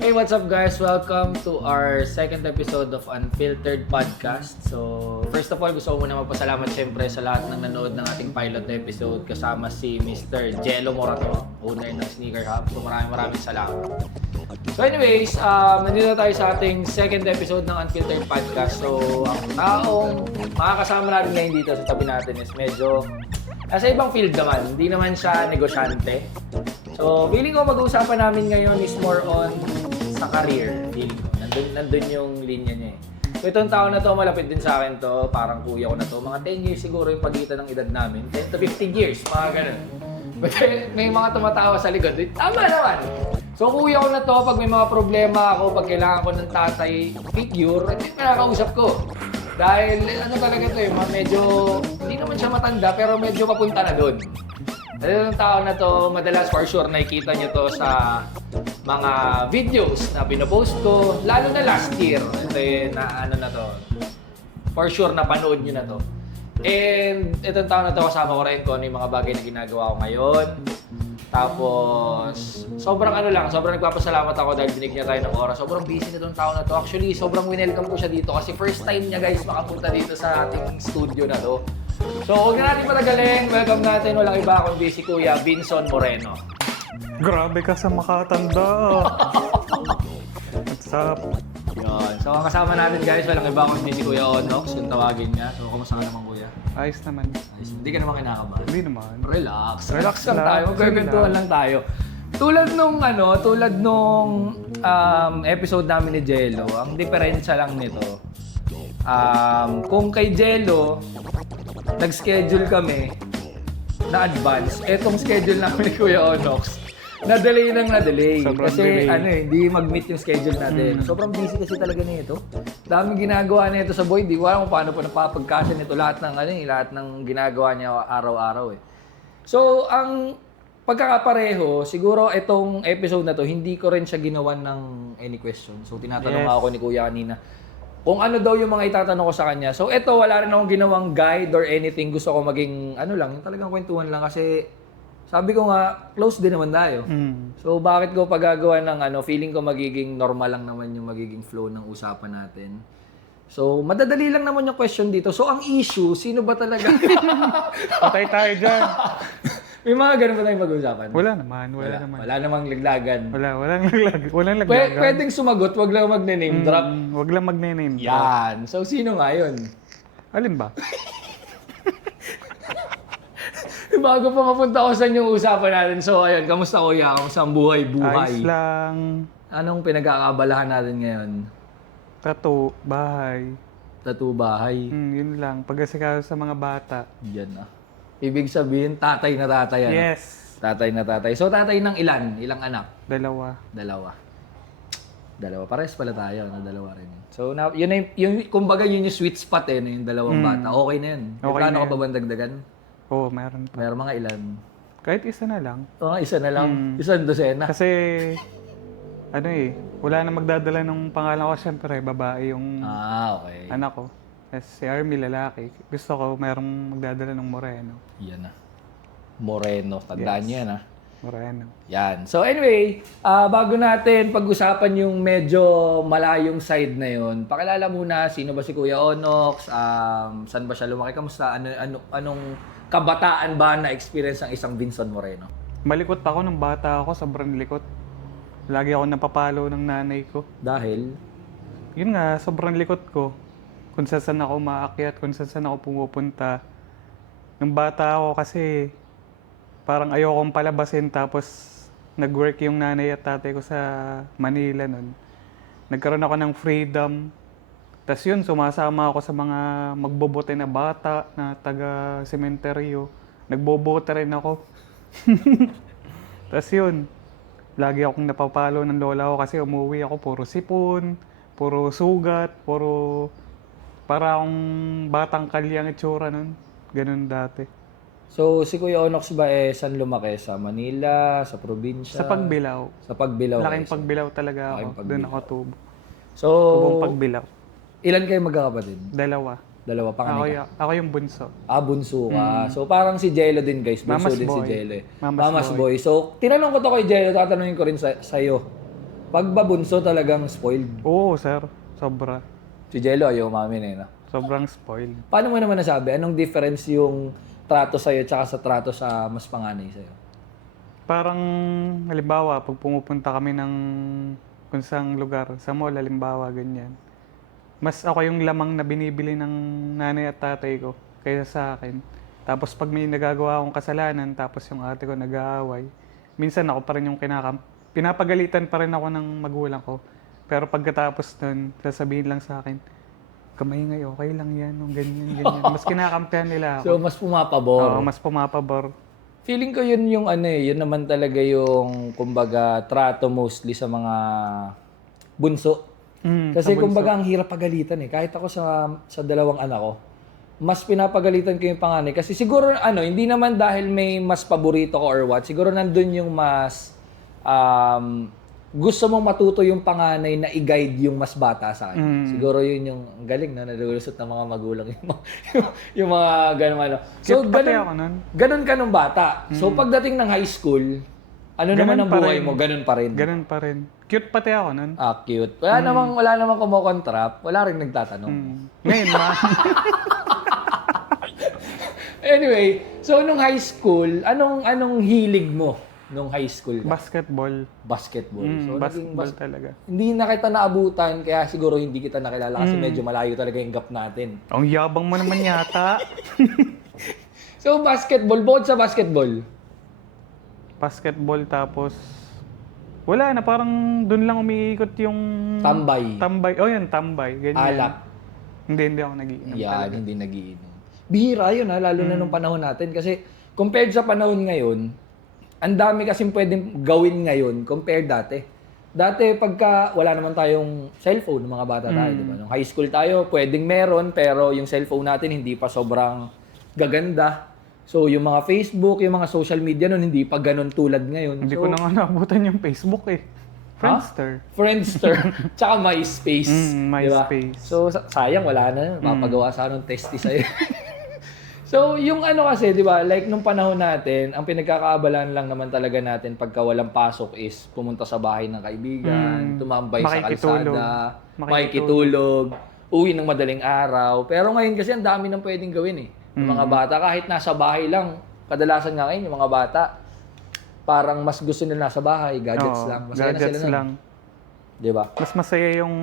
Hey, what's up guys? Welcome to our second episode of Unfiltered Podcast. So, first of all, gusto ko muna magpasalamat syempre sa lahat ng nanood ng ating pilot episode kasama si Mr. Jello Morato, owner ng Sneaker Hub. So, maraming salamat. So anyways, nandito tayo sa ating second episode ng Unfiltered Podcast. So, ang taong makakasama natin ngayon dito sa tabi natin is medyo nasa ibang field naman. Hindi naman siya negosyante. So, feeling ko mag-uusapan namin ngayon is more on sa career. Feeling ko. Nandun yung linya niya eh. So, itong taon na to, malapit din sa akin to. Parang kuya ko na to. Mga 10 years siguro yung pagitan ng edad namin. 10 to 15 years, mga ganun. But may mga tumatawa sa likod. Tama naman! So, kuya ko na to. Pag may mga problema ako, pag kailangan ko ng tatay figure, nakakausap ko. Dahil ano talaga to eh, medyo, hindi naman siya matanda, pero medyo papunta na doon. Dahil yung tao na to, madalas for sure nakikita nyo to sa mga videos na pinopost ko, lalo na last year. Ito yung na ano na to. For sure napanood nyo na to. And itong tao na to, kasama ko rin kung ano yung mga bagay na ginagawa ko ngayon. Tapos, sobrang nagpapasalamat ako dahil binigyan niya tayo ng oras. Sobrang busy na itong tao na to. Actually, sobrang winelcome ko siya dito kasi first time niya guys makapunta dito sa ating studio na to. So, huwag na natin patagalin. Welcome natin. Walang iba kundi si Kuya Vinson Moreno. Grabe ka sa makatanda. What's up? Yun. So, ang kasama natin guys, walang iba kundi si Kuya Onox, yung tawagin niya. So, kamusta ka naman Kuya? Ayos naman. Ayos. Hindi ka naman kinakabahan? Hindi naman. Relax. Relax Relax lang lang. tayo. Magkwentuhan lang tayo. Tulad nung episode namin ni Jello, ang diferensya lang nito, kung kay Jello, nag-schedule kami na advance. Etong schedule namin ni Kuya Onox, na-delay. Sobrang Kasi delay. hindi mag-meet yung schedule natin. Sobrang busy kasi talaga nito. Daming ginagawa nito sa boy. Di ko alam kung paano pa napapagkasya nito lahat ng ginagawa niya araw-araw eh. So, ang pagkakapareho, siguro itong episode na to, hindi ko rin siya ginawan ng any question. So, tinatanong ako ni Kuya kanina kung ano daw yung mga itatanong ko sa kanya. So, ito, wala rin akong ginawang guide or anything. Gusto ko maging, yung talagang kwentuhan lang kasi sabi ko nga, close din naman tayo. So, bakit ko pagagawa ng feeling ko magiging normal lang naman yung magiging flow ng usapan natin. So, madadali lang naman yung question dito. So, ang issue, sino ba talaga? Patay tayo dyan. May mga ganun ba tayong mag-uusapan? Wala naman. Wala namang laglagan. Walang laglagan. Pwedeng sumagot, wag lang magne-name drop. Wag lang magne-name. Yan. So, sino nga yun? Alin ba? Bago pa mapunta ko sa inyong usapan natin. So, ayun, kamusta Kuya? Kamusta ang buhay? Ayos lang. Anong pinag-aabalahan natin ngayon? Tattoo. Bahay. Tattoo bahay. Yun lang. Pag-asikaso sa mga bata. Yan na. Ibig sabihin, tatay na tatay. Ano? Yes. Tatay na tatay. So, tatay ng ilan? Ilang anak? Dalawa. Dalawa. Pares pala tayo. Dalawa rin. So, kumbaga yun yung sweet spot yung dalawang bata. Okay na yun. Okay Plano na ka pa ba dagdagan? Oo, meron pa. Meron mga ilan? Kahit isa na lang. Isa na lang. Isang dosena. Kasi, wala na magdadala ng pangalan ko. Siyempre, babae yung Okay. anak ko. Si Army, lalaki. Gusto ko merong magdadala ng Moreno. Yan na. Moreno. Tandaan niyo yan Moreno. Yan. So anyway, bago natin pag-usapan yung medyo malayong side na yun, pakilala muna sino ba si Kuya Onox, saan ba siya lumaki, kamusta, anong kabataan ba na experience ng isang Vinson Moreno? Malikot ako nung bata ako, sobrang likot. Lagi ako napapalo ng nanay ko. Dahil? Yun nga, sobrang likot ko. Kung saan ako maakyat, kung saan ako pumupunta. Nung bata ako kasi parang ayokong palabasin tapos nag-work yung nanay at tatay ko sa Manila nun. Nagkaroon ako ng freedom. Tapos yun, sumasama ako sa mga magbobote na bata na taga-sementeryo. Nagbobote rin ako. Tapos yun, lagi akong napapalo ng lola ko kasi umuwi ako puro sipon, puro sugat, para akong batang kalyang itsura nun. Ganun dati. So si Kuya Onox ba saan lumaki? Sa Manila? Sa probinsya? Sa Pagbilao. Sa Pagbilao. Laking Pagbilao talaga ako. Doon ako tubo. So, Tubong Pagbilao. ilan kayo magkakapatid? Dalawa. Panganay ka? Ako yung bunso. Bunso ka. So, parang si Jello din, guys. Bunso Mama's din si boy. Jello Mama's boy. So, tinanong ko to kay Jello, tatanungin ko rin sa'yo. Pag babunso talagang spoiled. Oo, sir. Sobra. Si Jello ayaw umamin eh, no? Sobrang spoiled. Paano mo naman nasabi? Anong difference yung trato sa'yo tsaka sa trato sa mas panganay sa'yo? Parang, halimbawa, pag pumupunta kami ng kung saang lugar, sa mall, halimbawa, ganyan. Mas ako yung lamang na binibili ng nanay at tatay ko kaysa sa akin. Tapos pag may nagagawa akong kasalanan, tapos yung ate ko nag-aaway, minsan ako pa rin yung pinapagalitan pa rin ako ng magulang ko. Pero pagkatapos nun, sasabihin lang sa akin, kamay okay lang yan, ganyan, ganyan. Mas kinakampihan nila So, ako. mas pumapabor. Oo, mas pumapabor. Feeling ko yun yung ano eh, yun naman talaga yung, kumbaga, trato mostly sa mga bunso. Kasi sa bunso. kumbaga ang hirap pagalitan eh. Kahit ako sa dalawang anak ko, mas pinapagalitan ko yung panganay. Kasi siguro hindi naman dahil may mas paborito ko or what, siguro nandun yung mas gusto mong matuto yung panganay na i-guide yung mas bata sa kanya. Siguro yun yung ang galing na nalulusot ng mga magulang yung mga ganun ano. So Cute pati ako nun. ganun ka nung bata. So pagdating ng high school, naman ang pa buhay rin. mo, ganun pa rin. Ganun pa rin. Cute pati ako nun. Ah, cute. Wala namang kumokontrap. Wala rin nagtatanong. Ngayon, Anyway, so nung high school, anong hilig mo nung high school? basketball. Basketball. So Basketball talaga. hindi na kita naabutan, kaya siguro hindi kita nakilala kasi medyo malayo talaga yung gap natin. Ang yabang mo naman yata. So basketball, bukod sa basketball, Basketball tapos wala na, parang dun lang umiikot yung tambay, tambay. Oh, yan, tambay. Ganyan. alak, Hindi ako nagiinom. yan, hindi nagiinom. Bihira yun lalo na nung panahon natin kasi compared sa panahon ngayon, ang dami kasing pwedeng gawin ngayon compared dati. Dati pagka wala naman tayong cellphone ng mga bata tayo, di ba? Nung high school tayo, pwedeng meron pero yung cellphone natin hindi pa sobrang gaganda. So yung mga Facebook, yung mga social media nun hindi pa ganun tulad ngayon. Hindi So, ko na nga naabutan yung Facebook eh. Friendster. Friendster, tsaka MySpace. Diba? MySpace. So, sayang, wala na. Mapagawa sa anong testy sa'yo. So, yung kasi, di ba, like nung panahon natin, ang pinagkakaabalan lang naman talaga natin pagka walang pasok is pumunta sa bahay ng kaibigan, tumambay sa Makikitulog. kalsada, makikitulog, uwi ng madaling araw. Pero ngayon kasi ang dami nang pwedeng gawin eh. Yung mga bata, kahit nasa bahay lang, kadalasan nga ngayon, yung mga bata, parang mas gusto nila nasa bahay, gadgets Oo, lang. Masaya na gadgets sila nun. lang. Di ba? Mas masaya yung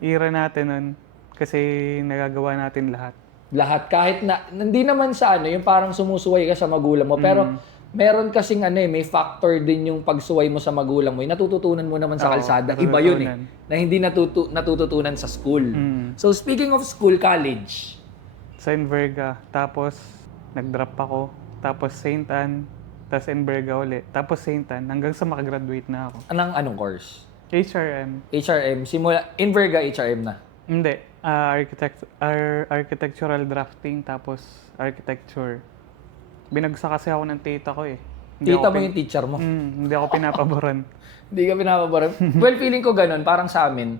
era natin nun kasi nagagawa natin lahat. Lahat, kahit na, hindi naman sa yung parang sumusuway ka sa magulang mo, pero meron kasing may factor din yung pagsuway mo sa magulang mo. Yung natututunan mo naman sa Oo, kalsada, iba yun natututunan. na hindi natututunan sa school. So speaking of school, college, Sa Enverga, tapos nag-drop ako, tapos Saint Anne, tapos Enverga ulit, tapos Saint Anne, hanggang sa makagraduate na ako. anong course? HRM. HRM, simula, Inverga HRM na. Hindi, architectural drafting, tapos architecture. Binagsak kasi ako ng tita ko eh. Tita mo yung teacher mo. Hindi ako pinapaboran. Hindi ka pinapaboran. Well, feeling ko ganun, parang sa amin,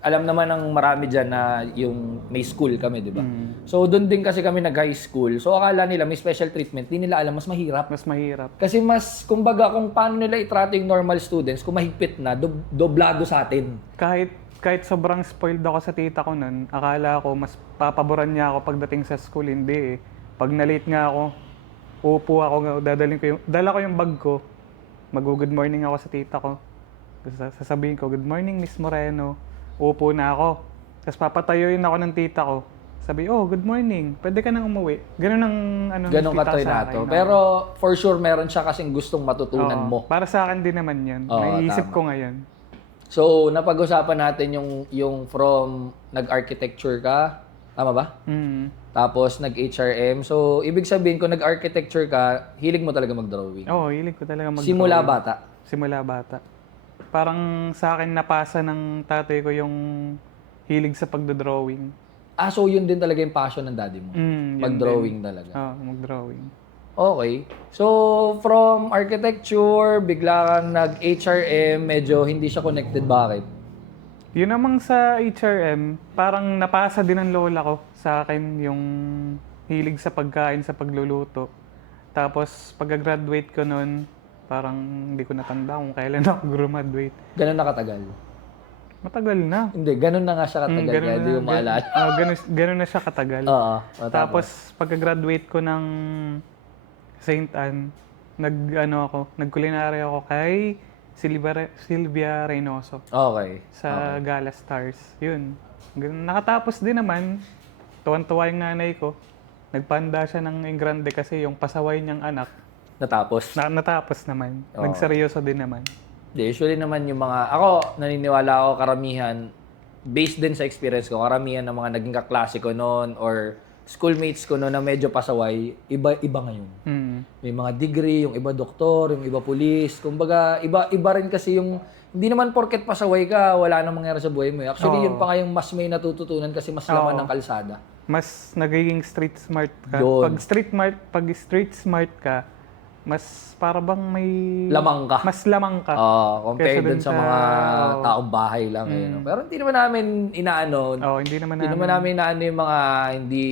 alam naman ng marami dyan na yung may school kami, di ba? So, doon din kasi kami nag-high school. So, akala nila may special treatment. Di nila alam, mas mahirap. Mas mahirap. Kasi mas, kumbaga, kung paano nila itrato yung normal students, kung mahigpit na, doblado sa atin. Kahit sobrang spoiled ako sa tita ko nun, akala ko mas papaboran niya ako pagdating sa school. Hindi eh. Pag na-late nga ako, uupo ako, dala ko yung bag ko, mag-good morning ako sa tita ko. Sasabihin ko, good morning Miss Moreno. Uupo na ako. Tapos papatayuin ako ng tita ko. Sabi, oh, good morning. Pwede ka nang umuwi. Ganun ang Ganun tita katoy sa na akin, to. no? Pero for sure, meron siya kasing gustong matutunan mo. Para sa akin din naman yan. Oo, Naiisip tama. ko ngayon. So, napag-usapan natin yung from nag-architecture ka. Tama ba? Tapos nag-HRM. So, ibig sabihin, kung nag-architecture ka, hilig mo talaga mag-drawing. Oo, hilig ko talaga mag-drawing. Simula bata. Simula bata. Parang sa akin napasa ng tatay ko yung hilig sa pagdodrawing. So yun din talaga yung passion ng daddy mo. Yun Mag-drawing talaga. Oo, mag-drawing. Okay. So, from architecture, bigla kang nag-HRM, medyo hindi siya connected. Bakit? Yun namang sa HRM, parang napasa din ng lola ko sa akin yung hilig sa pagkain, sa pagluluto. Tapos, pagka-graduate ko nun, Parang hindi ko natanda kung kailan ako graduate. Ganun na katagal? Matagal na. Hindi, ganun na nga siya katagal kaya di ko maalala. Ganun na siya katagal. Oo. Tapos pagka-graduate ko ng St. Anne, nag-culinary ako kay Sylvia Reynoso Okay. sa Gala Stars. Yun. Nakatapos din naman. Tuwan-tuwa yung nanay ko. Nagpanda siya ng Engrande kasi yung pasaway niyang anak. Natapos? Natapos naman. Oo. Nagseryoso din naman. Usually naman yung mga, ako naniniwala ako karamihan, based din sa experience ko, karamihan ng mga naging kaklase ko noon or schoolmates ko noon na medyo pasaway, iba ngayon. May mga degree, yung iba doktor, yung iba pulis, kumbaga iba rin kasi yung, hindi naman porket pasaway ka, wala nang mangyari sa buhay mo. Actually, yun pa nga yung mas may natututunan kasi mas laman ng kalsada. Mas nagiging street smart ka. Yun. Pag street smart ka, mas para bang may... Lamang ka. Mas lamang ka. Compared dun sa mga taong bahay lang. No? Pero hindi naman namin inaano. Hindi naman namin inaano yung mga hindi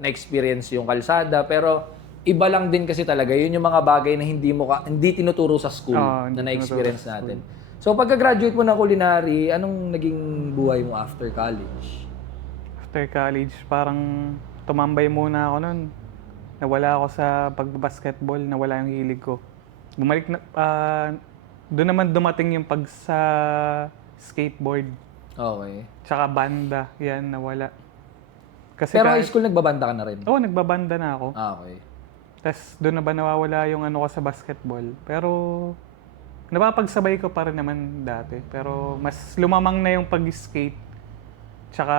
na-experience yung kalsada. Pero iba lang din kasi talaga. Yun yung mga bagay na hindi tinuturo sa school na na-experience natin. So pagka-graduate mo ng culinary, anong naging buhay mo after college? After college, parang tumambay muna ako nun. Nawala ako sa pag-basketball, nawala yung hilig ko. Bumalik na, doon naman dumating yung pag sa skateboard. Okay. Tsaka banda, yan, nawala. Kasi Pero high school nagbabanda ka na rin? Oo, nagbabanda na ako. Okay. Tapos doon na ba nawawala yung ano ko sa basketball. Pero napapagsabay ko pa rin naman dati. Pero mas lumamang na yung pag-skate. Tsaka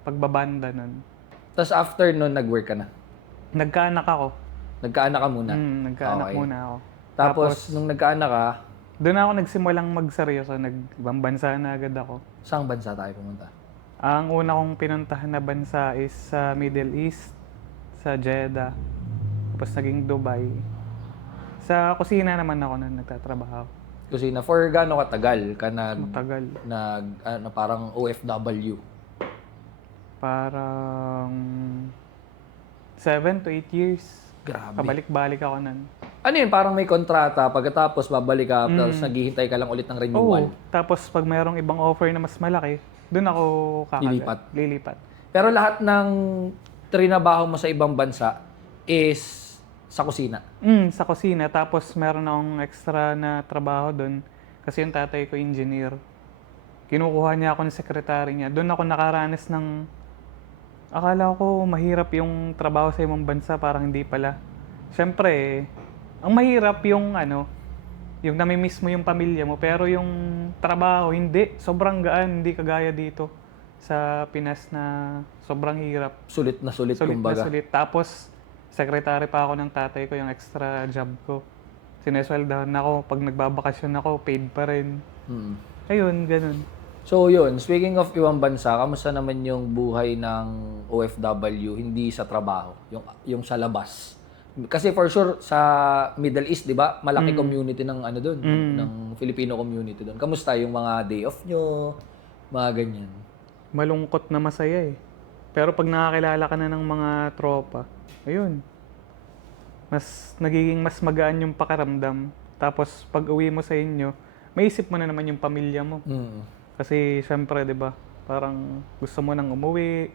pagbabanda nun. Tapos after nun, nag-work ka na? Nagkaanak ako. Nagkaanak ka muna? Nagkaanak Okay. muna ako. Tapos, nung nagkaanak ka, doon ako nagsimulang magseryoso. Nag-ibang bansa na agad ako. saang bansa tayo pumunta? Ang una kong pinuntahan na bansa is sa Middle East, sa Jeddah. Tapos naging Dubai. Sa kusina naman ako na nagtatrabaho. Kusina, for gaano katagal ka Matagal. parang OFW? Parang 7 to 8 years. Grabe. Pabalik-balik ako nun. Ano yun, parang may kontrata, pagkatapos babalik ka, tapos naghihintay ka lang ulit ng renewal. Tapos pag mayroong ibang offer na mas malaki, doon ako lilipat. Pero lahat ng trinabaho mo sa ibang bansa is sa kusina? Sa kusina. Tapos meron akong extra na trabaho doon. Kasi yung tatay ko engineer. Kinukuha niya ako ng sekretary niya. Doon ako nakaranas ng... Akala ko mahirap yung trabaho sa ibang bansa, parang hindi pala. Siyempre, ang mahirap yung yung namimiss mo yung pamilya mo, pero yung trabaho, hindi. Sobrang gaan, hindi kagaya dito sa Pinas na sobrang hirap. Sulit na sulit, Sulit kumbaga. na sulit. Tapos, sekretary pa ako ng tatay ko, yung extra job ko. Sinesweldahan ako. Pag nagbabakasyon ako, paid pa rin. Ayun, ganun. So yun, speaking of ibang bansa, kamusta naman yung buhay ng OFW, hindi sa trabaho, yung sa labas? Kasi for sure, sa Middle East, di ba, malaki community ng doon, ng Filipino community doon. Kamusta yung mga day off nyo, mga ganyan? Malungkot na masaya eh. Pero pag nakakilala ka na ng mga tropa, ayun, nagiging mas magaan yung pakiramdam. Tapos pag uwi mo sa inyo, maisip mo na naman yung pamilya mo. Kasi syempre, 'di ba? Parang gusto mo nang umuwi.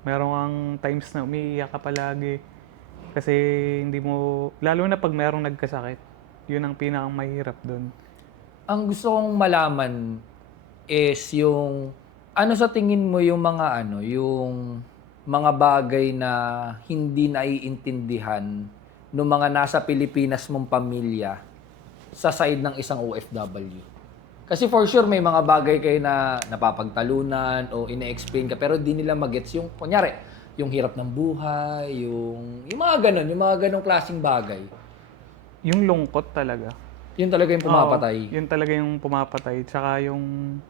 Meron kang times na umiiyak ka palagi. Kasi hindi mo, lalo na pag merong nagkasakit, 'yun ang pinakang mahirap doon. Ang gusto kong malaman is yung sa tingin mo yung mga yung mga bagay na hindi naiintindihan ng mga nasa Pilipinas mong pamilya sa side ng isang OFW? Kasi for sure, may mga bagay kayo na napapagtalunan o ine-explain ka, pero di nila magets yung, kunyari, yung hirap ng buhay, yung mga ganong klaseng bagay. Yung lungkot talaga. Yun talaga yung pumapatay. Oo, yun talaga yung pumapatay. Tsaka yung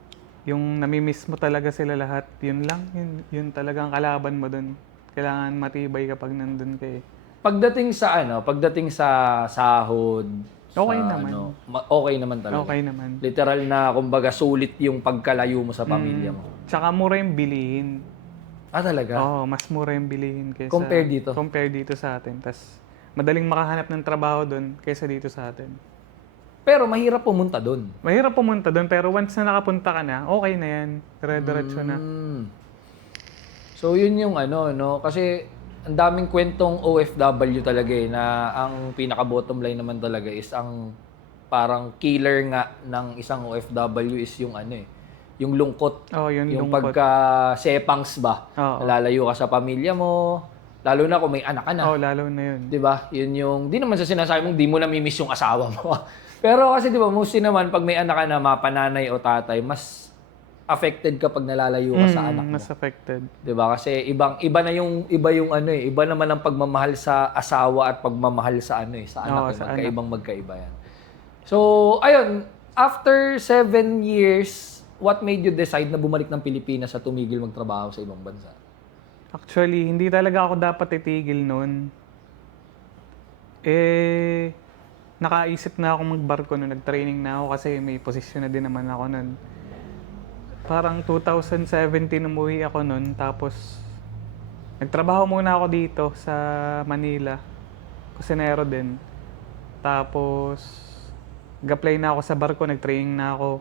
namimiss mo talaga sila lahat, yun lang. Yun talagang kalaban mo dun. Kailangan matibay kapag nandun ka eh. Pagdating sa sahod, Okay naman. Okay naman talaga. Okay naman. Literal na, kumbaga, sulit yung pagkalayo mo sa pamilya mo. Tsaka mura yung bilihin. Talaga? Oo, mas mura yung bilihin kaysa... Compare dito? Compare dito sa atin. Tas madaling makahanap ng trabaho doon kaysa dito sa atin. Pero mahirap pumunta doon. Mahirap pumunta doon pero once na nakapunta ka na, okay na yan. Dire-diretso na. So yun yung ano, no? Kasi ang daming kwentong OFW talaga na ang pinaka-bottom line naman talaga is ang parang killer nga ng isang OFW is yung ano yung lungkot. Yung Yung lungkot. pagka-sepangs ba? Oo. Nalalayo ka sa pamilya mo, lalo na kung may anak ka na. Lalo na yun. 'Di ba? Yun yung di naman sa sinasabi mong di mo nami-miss yung asawa mo. Pero kasi 'di ba, mostly naman pag may anak ka na, mapananay o tatay, mas affected kapag nalalayo ka sa anak mo. Mas affected. 'Di ba? Kasi iba yung ano iba naman ang pagmamahal sa asawa at pagmamahal sa ano sa anak. Sa Magkaibang magkaiba yan. So, ayun, after 7 years, what made you decide na bumalik ng Pilipinas at tumigil magtrabaho sa ibang bansa? Actually, hindi talaga ako dapat titigil noon. Nakaisip na ako magbarko noon, nag-training na ako kasi may posisyon na din naman ako noon. Parang 2017 umuwi ako noon, tapos nagtrabaho muna ako dito sa Manila, kusinero din. Tapos nag-apply na ako sa barko, nag-training na ako.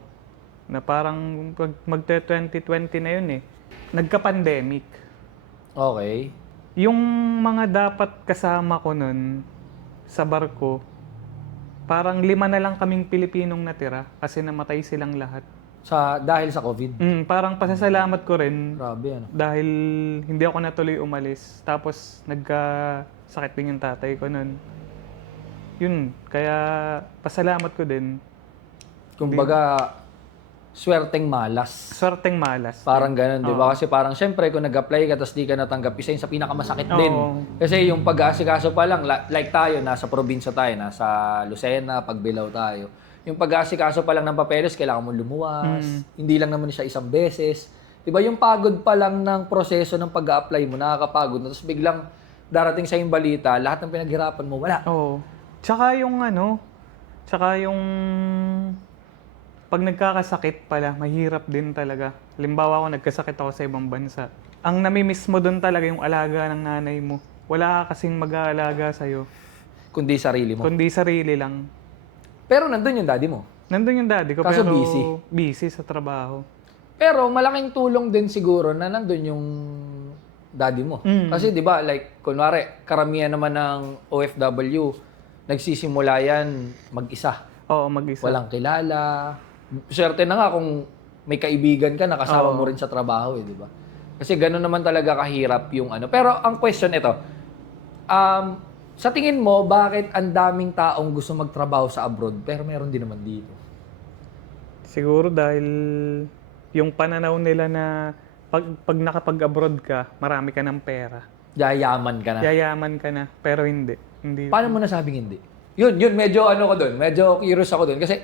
Na parang mag-2020 na yun Nagka-pandemic. Okay. Yung mga dapat kasama ko nun sa barko, parang 5 na lang kaming Pilipinong natira kasi namatay silang lahat. Dahil sa COVID? Parang pasasalamat ko rin Grabe, ano? dahil hindi ako natuloy umalis. Tapos nagkasakit din yung tatay ko nun. Yun, kaya pasalamat ko din. Kumbaga, swerteng malas. Swerteng malas. Parang ganun, di ba? Kasi parang syempre, kung nag-apply ka tapos di ka natanggap, isa yun sa pinakamasakit din. Oo. Kasi yung pag-aasikaso pa lang, like tayo, nasa probinsya tayo, nasa Lucena, Pagbilao tayo. Yung pag-aasikaso pa lang ng papeles, kailangan mo lumuwas. Hindi lang naman siya isang beses. Di ba? Yung pagod pa lang ng proseso ng pag-a-apply mo, nakakapagod na. Tapos biglang darating sa yung balita, lahat ng pinaghirapan mo, wala. Oo. Tsaka yung pag nagkakasakit pala, mahirap din talaga. Halimbawa ako, nagkasakit ako sa ibang bansa. Ang namimiss mo doon talaga yung alaga ng nanay mo. Wala ka kasing mag-aalaga sa'yo. Kundi sarili mo. Kundi sarili lang. Pero nandun yung daddy mo. Nandun yung daddy ko, Kaso pero busy. busy sa trabaho. Pero malaking tulong din siguro na nandun yung daddy mo. Kasi 'di ba, like kunwari, karamihan naman ng OFW nagsisimula yan mag-isa. Oo, mag-isa. Walang kilala. Swerte na nga kung may kaibigan ka, nakasama mo rin sa trabaho, di ba? Kasi gano'n naman talaga kahirap yung ano. Pero ang question ito, sa tingin mo, bakit ang daming taong gusto magtrabaho sa abroad pero meron din naman dito? Siguro dahil yung pananaw nila na pag nakapag-abroad ka, marami ka ng pera. Yayaman ka na. Yayaman ka na, pero hindi. Paano mo nasabing hindi? Yun, medyo ano ko doon, medyo curious ako doon. Kasi,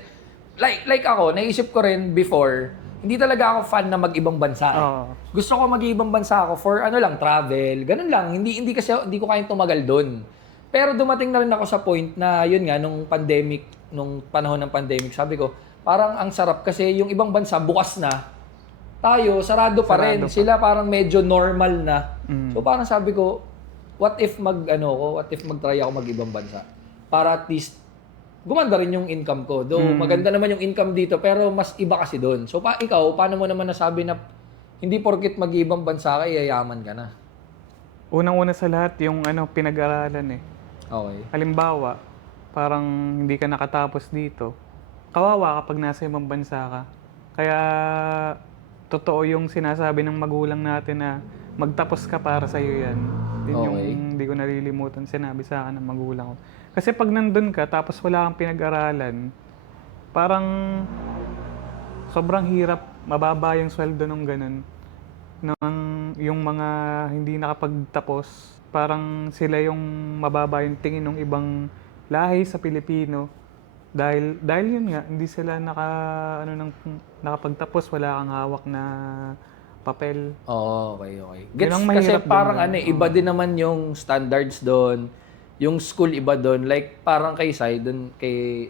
like ako, naisip ko rin before, hindi talaga ako fan na mag-ibang bansa. Gusto ko mag-ibang bansa ako for ano lang, travel, ganun lang. Hindi ko kayang tumagal doon. Pero dumating na rin ako sa point na, yun nga, nung panahon ng pandemic, sabi ko, parang ang sarap kasi yung ibang bansa, bukas na, tayo, sarado pa rin. Sila parang medyo normal na. So parang sabi ko, what if mag-try ako mag-ibang bansa? Para at least gumanda rin yung income ko. Though maganda naman yung income dito, pero mas iba kasi doon. So ikaw, paano mo naman nasabi na hindi porket mag-ibang bansa ka, yayaman ka na? Unang-una sa lahat, yung pinag-aralan Okay. Halimbawa, parang hindi ka nakatapos dito. Kawawa kapag nasa ibang bansa ka. Kaya totoo yung sinasabi ng magulang natin na magtapos ka para sa'yo yan. Yun yung hindi ko nalilimutan sinabi sa akin ng magulang ko. Kasi pag nandun ka tapos wala kang pinag-aralan, parang sobrang hirap, mababa yung sweldo nung ganun. Yung mga hindi nakapagtapos, parang sila yung mababa yung tingin ng ibang lahi sa Pilipino. Dahil yun nga, hindi sila nakapagtapos, wala kang hawak na papel. Okay. Yun ang Kasi mahirap parang dun, iba din naman yung standards doon. Yung school iba doon. Like parang kay Sai, doon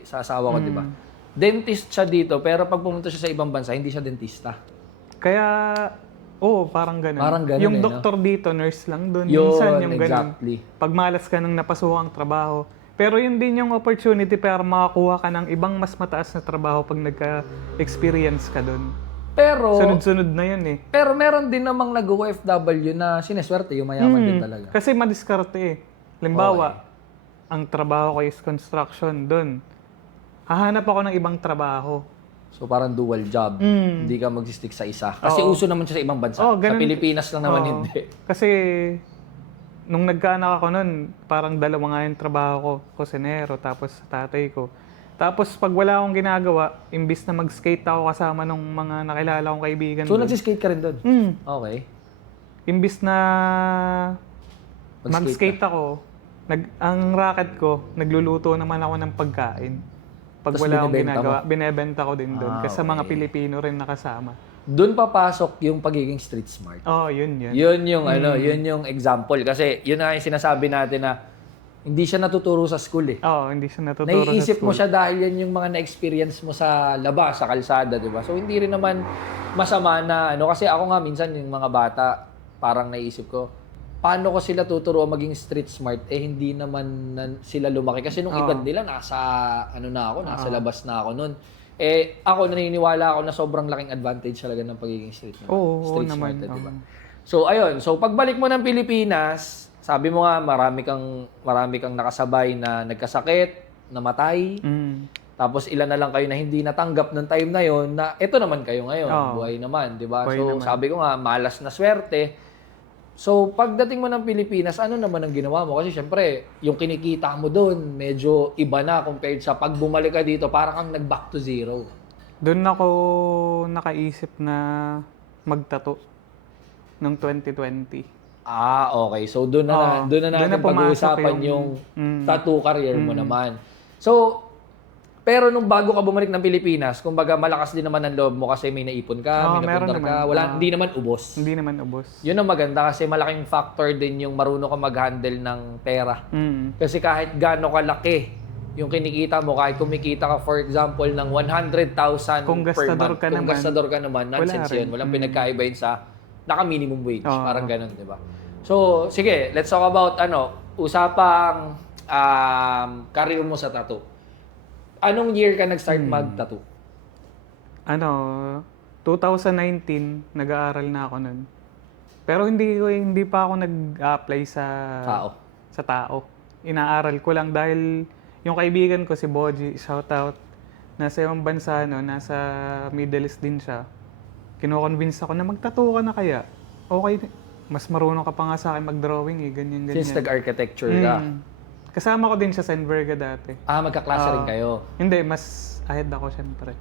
sa asawa ko, di ba? Dentist siya dito, pero pag pumunta siya sa ibang bansa, hindi siya dentista. Kaya Oo, parang ganun. Parang ganun yung eh, no? doktor dito, nurse lang doon. Yun, Minsan yung ganun. exactly. Pag malas ka ng napasukang trabaho. Pero yun din yung opportunity para makakuha ka ng ibang mas mataas na trabaho pag nagka-experience ka doon. Pero, Sunod-sunod na yun eh. pero meron din namang nag-OFW na sineswerte, yung mayaman din talaga. Kasi madiskarte eh. Halimbawa, ang trabaho ko is construction doon. Hahanap ako ng ibang trabaho. So parang dual job. Hindi ka mag-stick sa isa. Kasi uso naman siya sa ibang bansa. Sa ganun. Pilipinas lang naman Oo. hindi. Kasi nung nagkaanak ako noon, parang dalawa nga yung trabaho ko, kusinero, tapos sa tatay ko. Tapos pag wala akong ginagawa, imbis na mag-skate ako kasama ng mga nakilala kong kaibigan So doon. nagsiskate ka rin doon? Okay. Imbis na Mag-skate mag-skate ako, ang racket ko, nagluluto naman ako ng pagkain. Pag Tas wala akong binebenta ginagawa, binebenta ko din doon. Kasi okay. mga Pilipino rin nakasama. Doon papasok yung pagiging street smart. Oo, yun. Yun yung yun yung example kasi yun na yung sinasabi natin na hindi siya natuturo sa school eh. Oo, hindi siya natuturo sa Naiisip mo school. siya dahil yan yung mga na-experience mo sa labas, sa kalsada, di ba? So hindi rin naman masama na kasi ako nga minsan yung mga bata parang naisip ko paano ko sila tuturuan maging street smart hindi naman sila lumaki kasi nung edad nila nasa nasa labas na ako noon. Ako naniniwala ako na sobrang laking advantage talaga ng pagiging street smart. Oo, Street naman. smart, di ba? So ayun, so pagbalik mo ng Pilipinas, sabi mo nga marami kang nakasabay na nagkasakit, namatay. Tapos ilan na lang kayo na hindi natanggap ng time na yon na ito naman kayo ngayon, buhay naman, 'di ba? So sabi ko nga malas na swerte. So pagdating mo ng Pilipinas, ano naman ang ginawa mo? Kasi syempre, yung kinikita mo doon medyo iba na compared sa pag bumalik ka dito, para kang nag-back to zero. Doon ako nakaisip na magtato noong 2020. Okay. So doon na natin pag-uusapan yung tattoo career mo naman. So pero nung bago ka bumalik ng Pilipinas, kumbaga malakas din naman ang loob mo kasi may naipon ka, may napundar ka, hindi naman ubos. Hindi naman ubos. Yun ang maganda kasi malaking factor din yung marunong ka mag-handle ng pera. Kasi kahit gaano kalaki yung kinikita mo, kahit kumikita ka for example ng 100,000 per month, kung gastador ka naman, nonsense yun. Walang pinagkaiba yun sa naka-minimum wage. Parang ganun, di ba? So, sige, let's talk about usapang career mo sa tattoo. Anong year ka nag-start mag-tattoo? 2019, nag-aaral na ako nun. Pero hindi pa ako nag-apply sa tao. Inaaral ko lang dahil yung kaibigan ko si Boji, shout out, nasa ibang bansa, nasa Middle East din siya. Kino-convince ako na magtattoo ka na kaya. Okay, mas marunong ka pa nga sa akin mag-drawing ganyan. Since nag-architecture ka. Kasama ko din sa Senverga dati. Magkaklase rin kayo? Hindi, mas ahead ako syempre.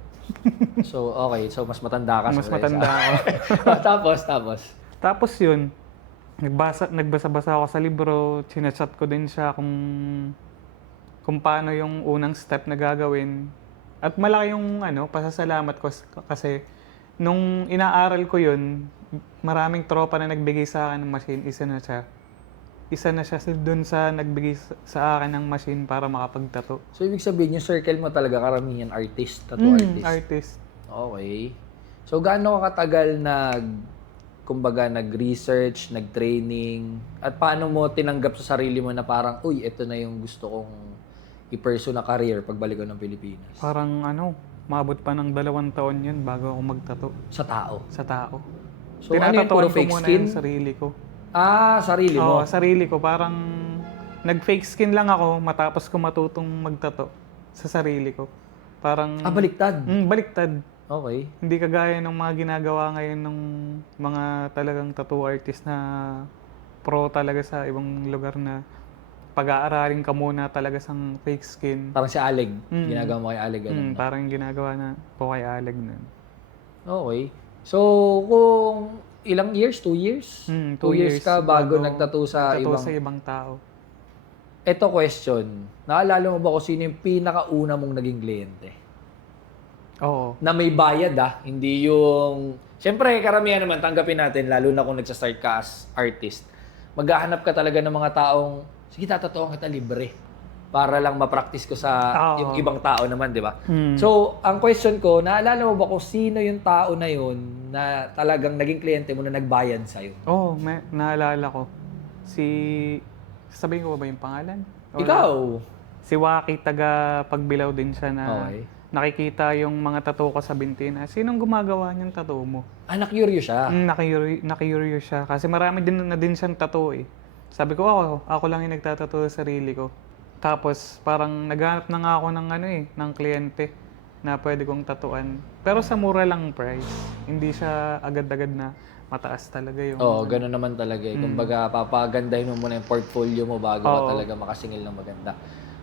So, okay. So, mas matanda ka. Mas matanda ako. ako. Tapos yun, nagbasa-basa ako sa libro, chinachat ko din siya kung paano yung unang step na gagawin. At malaki yung pasasalamat ko kasi nung inaaral ko yun, maraming tropa na nagbigay sa akin ng machine, isa na siya dun sa nagbigay sa akin ng machine para makapagtato. So, ibig sabihin, yung circle mo talaga karamihan tattoo artist? Artist. Okay. So, gaano ka katagal nag-research, nag-training, at paano mo tinanggap sa sarili mo na parang, ito na yung gusto kong i-pursue na career pagbalik ko ng Pilipinas? Parang maabot pa ng 2 taon yun bago ako magtato. Sa tao? Sa tao. So, ano yung puro fake skin? Yung sarili ko. Sarili mo? Oo, sarili ko. Parang nag-fake skin lang ako matapos ko matutong magtato sa sarili ko. Parang... baliktad? Baliktad. Okay. Hindi kagaya ng mga ginagawa ngayon ng mga talagang tattoo artist na pro talaga sa ibang lugar na pag-aaralin ka muna talaga sa fake skin. Parang si Aleg. Ginagawa mo kay Aleg. Parang ginagawa na po kay Aleg nun. Okay. So, kung ilang years? 2 years? 2 years ka bago nagtattoo sa ibang tao. Ito question. Naalala mo ba kung sino yung pinakauna mong naging kliyente? Oo. Na may bayad hindi yung... Siyempre, karamihan naman, tanggapin natin, lalo na kung nagsa-start ka as artist. Maghahanap ka talaga ng mga taong, sige, tatatuan kita libre. para lang ma-practice ko sa Oo. yung ibang tao naman, di ba? Mm. So, ang question ko, naalala mo ba kung sino yung tao na yun na talagang naging kliyente mo na nagbayad sa'yo? Naalala ko. Sabihin ko ba yung pangalan? O- Ikaw? Si Waki, taga Pagbilao din siya na Okay. nakikita yung mga tattoo ko sa binti na, sinong gumagawa niyang tattoo mo? Na-curious siya. Na-curious siya. Kasi marami din na din siyang tattoo eh. Sabi ko, ako lang yung nagtatattoo sa sarili ko. Tapos parang naghanap na nga ako ng kliyente na pwede kong tatuan. Pero sa mura lang price. Hindi siya agad-agad na mataas talaga yung... Oo, gano'n naman talaga eh. Kumbaga, papagandahin mo muna yung portfolio mo bago ka Oo. talaga makasingil ng maganda.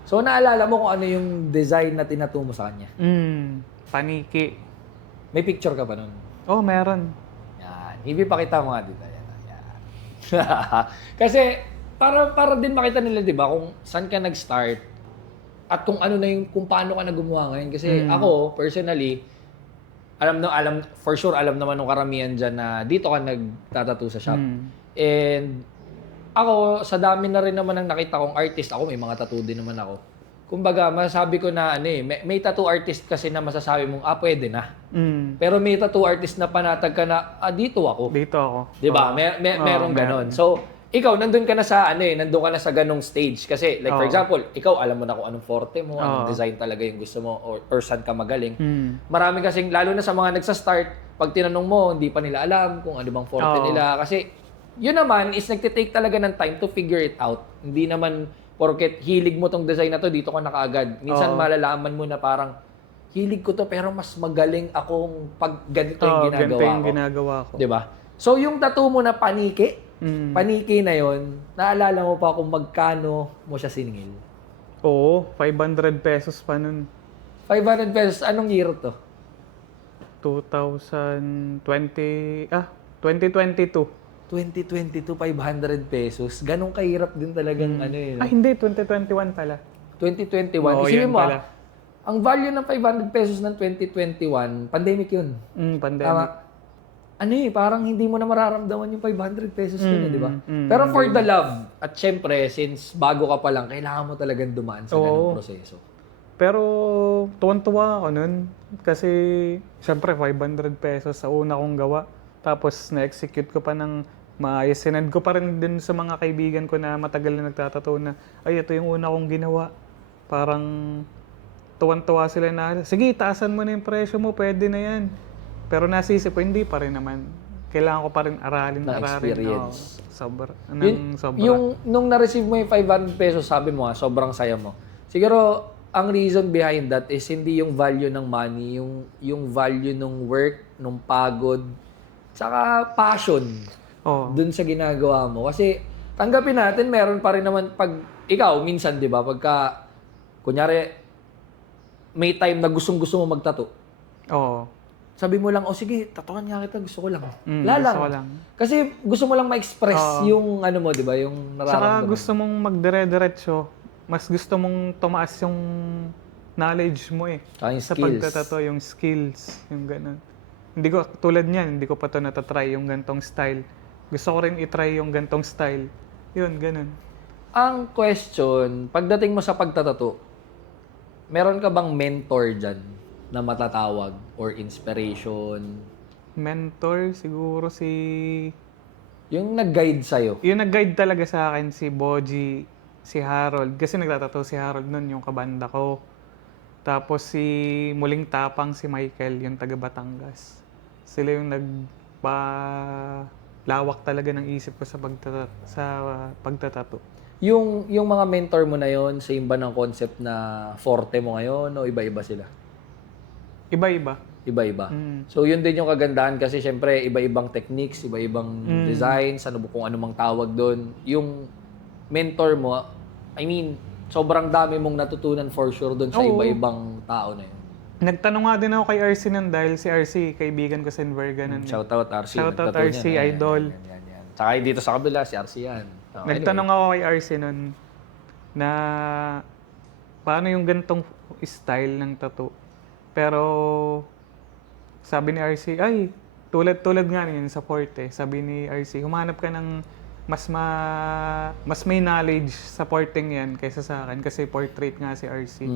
So, naalala mo kung ano yung design na tinatoo mo sa kanya? Paniki. May picture ka ba nun? Meron. Yan. Ipipakita mo nga dito. Yan. Kasi, para din makita nila, di ba, kung saan ka nag-start at kung ano na yung, kung paano ka na gumawa ngayon. Kasi ako, personally, for sure, alam naman ng karamihan dyan na dito ka nagtatattoo sa shop. And, ako, sa dami na rin naman ang nakita kong artist, ako may mga tattoo din naman ako. Kumbaga, masasabi ko na may tattoo artist kasi na masasabi mong, pwede na. Pero may tattoo artist na panatag ka na, dito ako. Dito ako. 'Di ba? Merong ganon. So, ikaw nandun ka na sa nandun ka na sa ganong stage kasi like for example, ikaw alam mo na kung anong forte mo, anong design talaga yung gusto mo or saan ka magaling. Marami kasing lalo na sa mga nagsa-start, pag tinanong mo, hindi pa nila alam kung ano bang forte nila kasi yun naman is nagte-take talaga ng time to figure it out. Hindi naman porket hilig mo tong design na to, dito ka na kaagad. Minsan malalaman mo na parang hilig ko to pero mas magaling akong pag ganito yung ginagawa ganito yung ko. ginagawa ko. 'Di ba? So yung tattoo mo na paniki, paniki na yon, naalala mo pa kung magkano mo siya siningil? Oo, 500 pesos pa nun. 500 pesos, anong year to? 2022. 2022, 500 pesos. Ganong kahirap din talagang Hindi, 2021 pala. 2021. Oo, Isipin yan mo pala. ang value ng 500 pesos ng 2021, pandemic yun. Pandemic. Tama. Parang hindi mo na mararamdaman yung 500 pesos yun, di ba? Pero for the love, at syempre, since bago ka pa lang, kailangan mo talagang dumaan sa ganung proseso. Pero tuwan-tuwa ako nun. Kasi, syempre, 500 pesos sa una kong gawa. Tapos, na-execute ko pa ng maayos. Sinend ko pa rin din sa mga kaibigan ko na matagal na nagtatato na, ito yung una kong ginawa. Parang, tuwan-tuwa sila na, sige, taasan mo na yung presyo mo, pwede na yan. Pero nasisip ko, hindi pa rin naman. Kailangan ko pa rin aralin. experience. Sobra. Yung, nung na-receive mo yung 500 pesos, sabi mo sobrang saya mo. Siguro, ang reason behind that is hindi yung value ng money, yung value ng work, ng pagod, tsaka passion dun sa ginagawa mo. Kasi, tanggapin natin, meron pa rin naman, pag ikaw, minsan, di ba, pagka, kunyari, may time na gustong-gusto mo magtato. Sabi mo lang, sige, tatuan nga kita, gusto ko lang. Gusto ko lang. Kasi gusto mo lang ma-express yung mo, di ba, yung nararamdaman. Saka gusto mong magdire-diretso, mas gusto mong tumaas yung knowledge mo Yung sa skills. pagtatato, yung skills, yung ganun. Hindi ko, tulad niyan, hindi ko pa ito natatry yung gantong style. Gusto ko rin itry yung gantong style. Yun, ganun. Ang question, pagdating mo sa pagtatato, meron ka bang mentor dyan na matatawag or inspiration? Mentor, siguro Yung nag-guide sa'yo. yung nag-guide talaga sa akin, si Boji, si Harold. Kasi nagtatato si Harold nun, yung kabanda ko. Tapos si Muling Tapang, si Michael, yung taga Batangas. Sila yung nagpa-lawak talaga ng isip ko sa pagtatato. Yung mga mentor mo na yon, same ba ng concept na forte mo ngayon o iba-iba sila? Iba-iba. Iba-iba. So, yun din yung kagandahan kasi syempre, iba-ibang techniques, iba-ibang designs, kung ano mang tawag doon. Yung mentor mo, sobrang dami mong natutunan for sure doon sa iba-ibang tao na yun. Nagtanong nga din ako kay RC nun dahil si RC, kaibigan ko sa Enverga nun. Shoutout RC. Shoutout Nagtattoo RC, niya. idol. Yan. Tsaka dito sa kabila, si RC yan. Nagtanong ako kay RC nun na paano yung gantong style ng tattoo. Pero sabi ni RC, tulad nga yun sa forte. Sabi ni RC, humanap ka ng mas may knowledge sa porting yan kaysa sa akin kasi portrait nga si RC.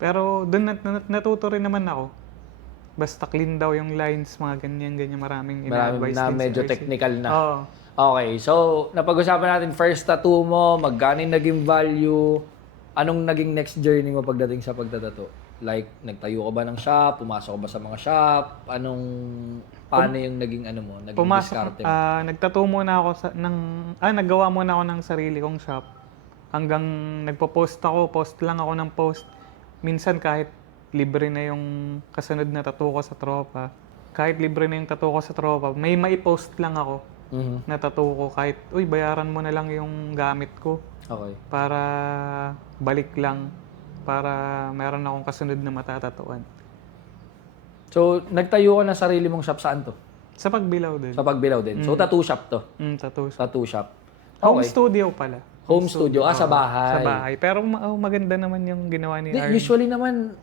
Pero doon natuto rin naman ako. Basta clean daw yung lines, mga ganyan maraming ina-advise na din si medyo RC. technical na. Oo. Okay, so napag-usapan natin first tattoo mo, magkano yung naging value, anong naging next journey mo pagdating sa pagtatato? Like, nagtayo ka ba ng shop, pumasok ka ba sa mga shop, paano yung naging naging diskarte mo? Nagtattoo muna ako naggawa muna ako ng sarili kong shop. Hanggang nagpo-post lang ako ng post. Minsan kahit libre na yung kasunod na tattoo ko sa tropa. Kahit libre na yung tattoo ko sa tropa, may mai-post lang ako na tattoo ko. Kahit, bayaran mo na lang yung gamit ko. Okay. Para balik lang. Para meron akong kasunod na matatatuan. So, nagtayo ka ng sarili mong shop, saan to? Sa Pagbilao din. Sa Pagbilao din. So, tattoo shop to? Tattoo shop. Tattoo shop. Home studio pala. Home studio. Sa bahay. Sa bahay. Pero maganda naman yung ginawa ni Arn. Usually naman,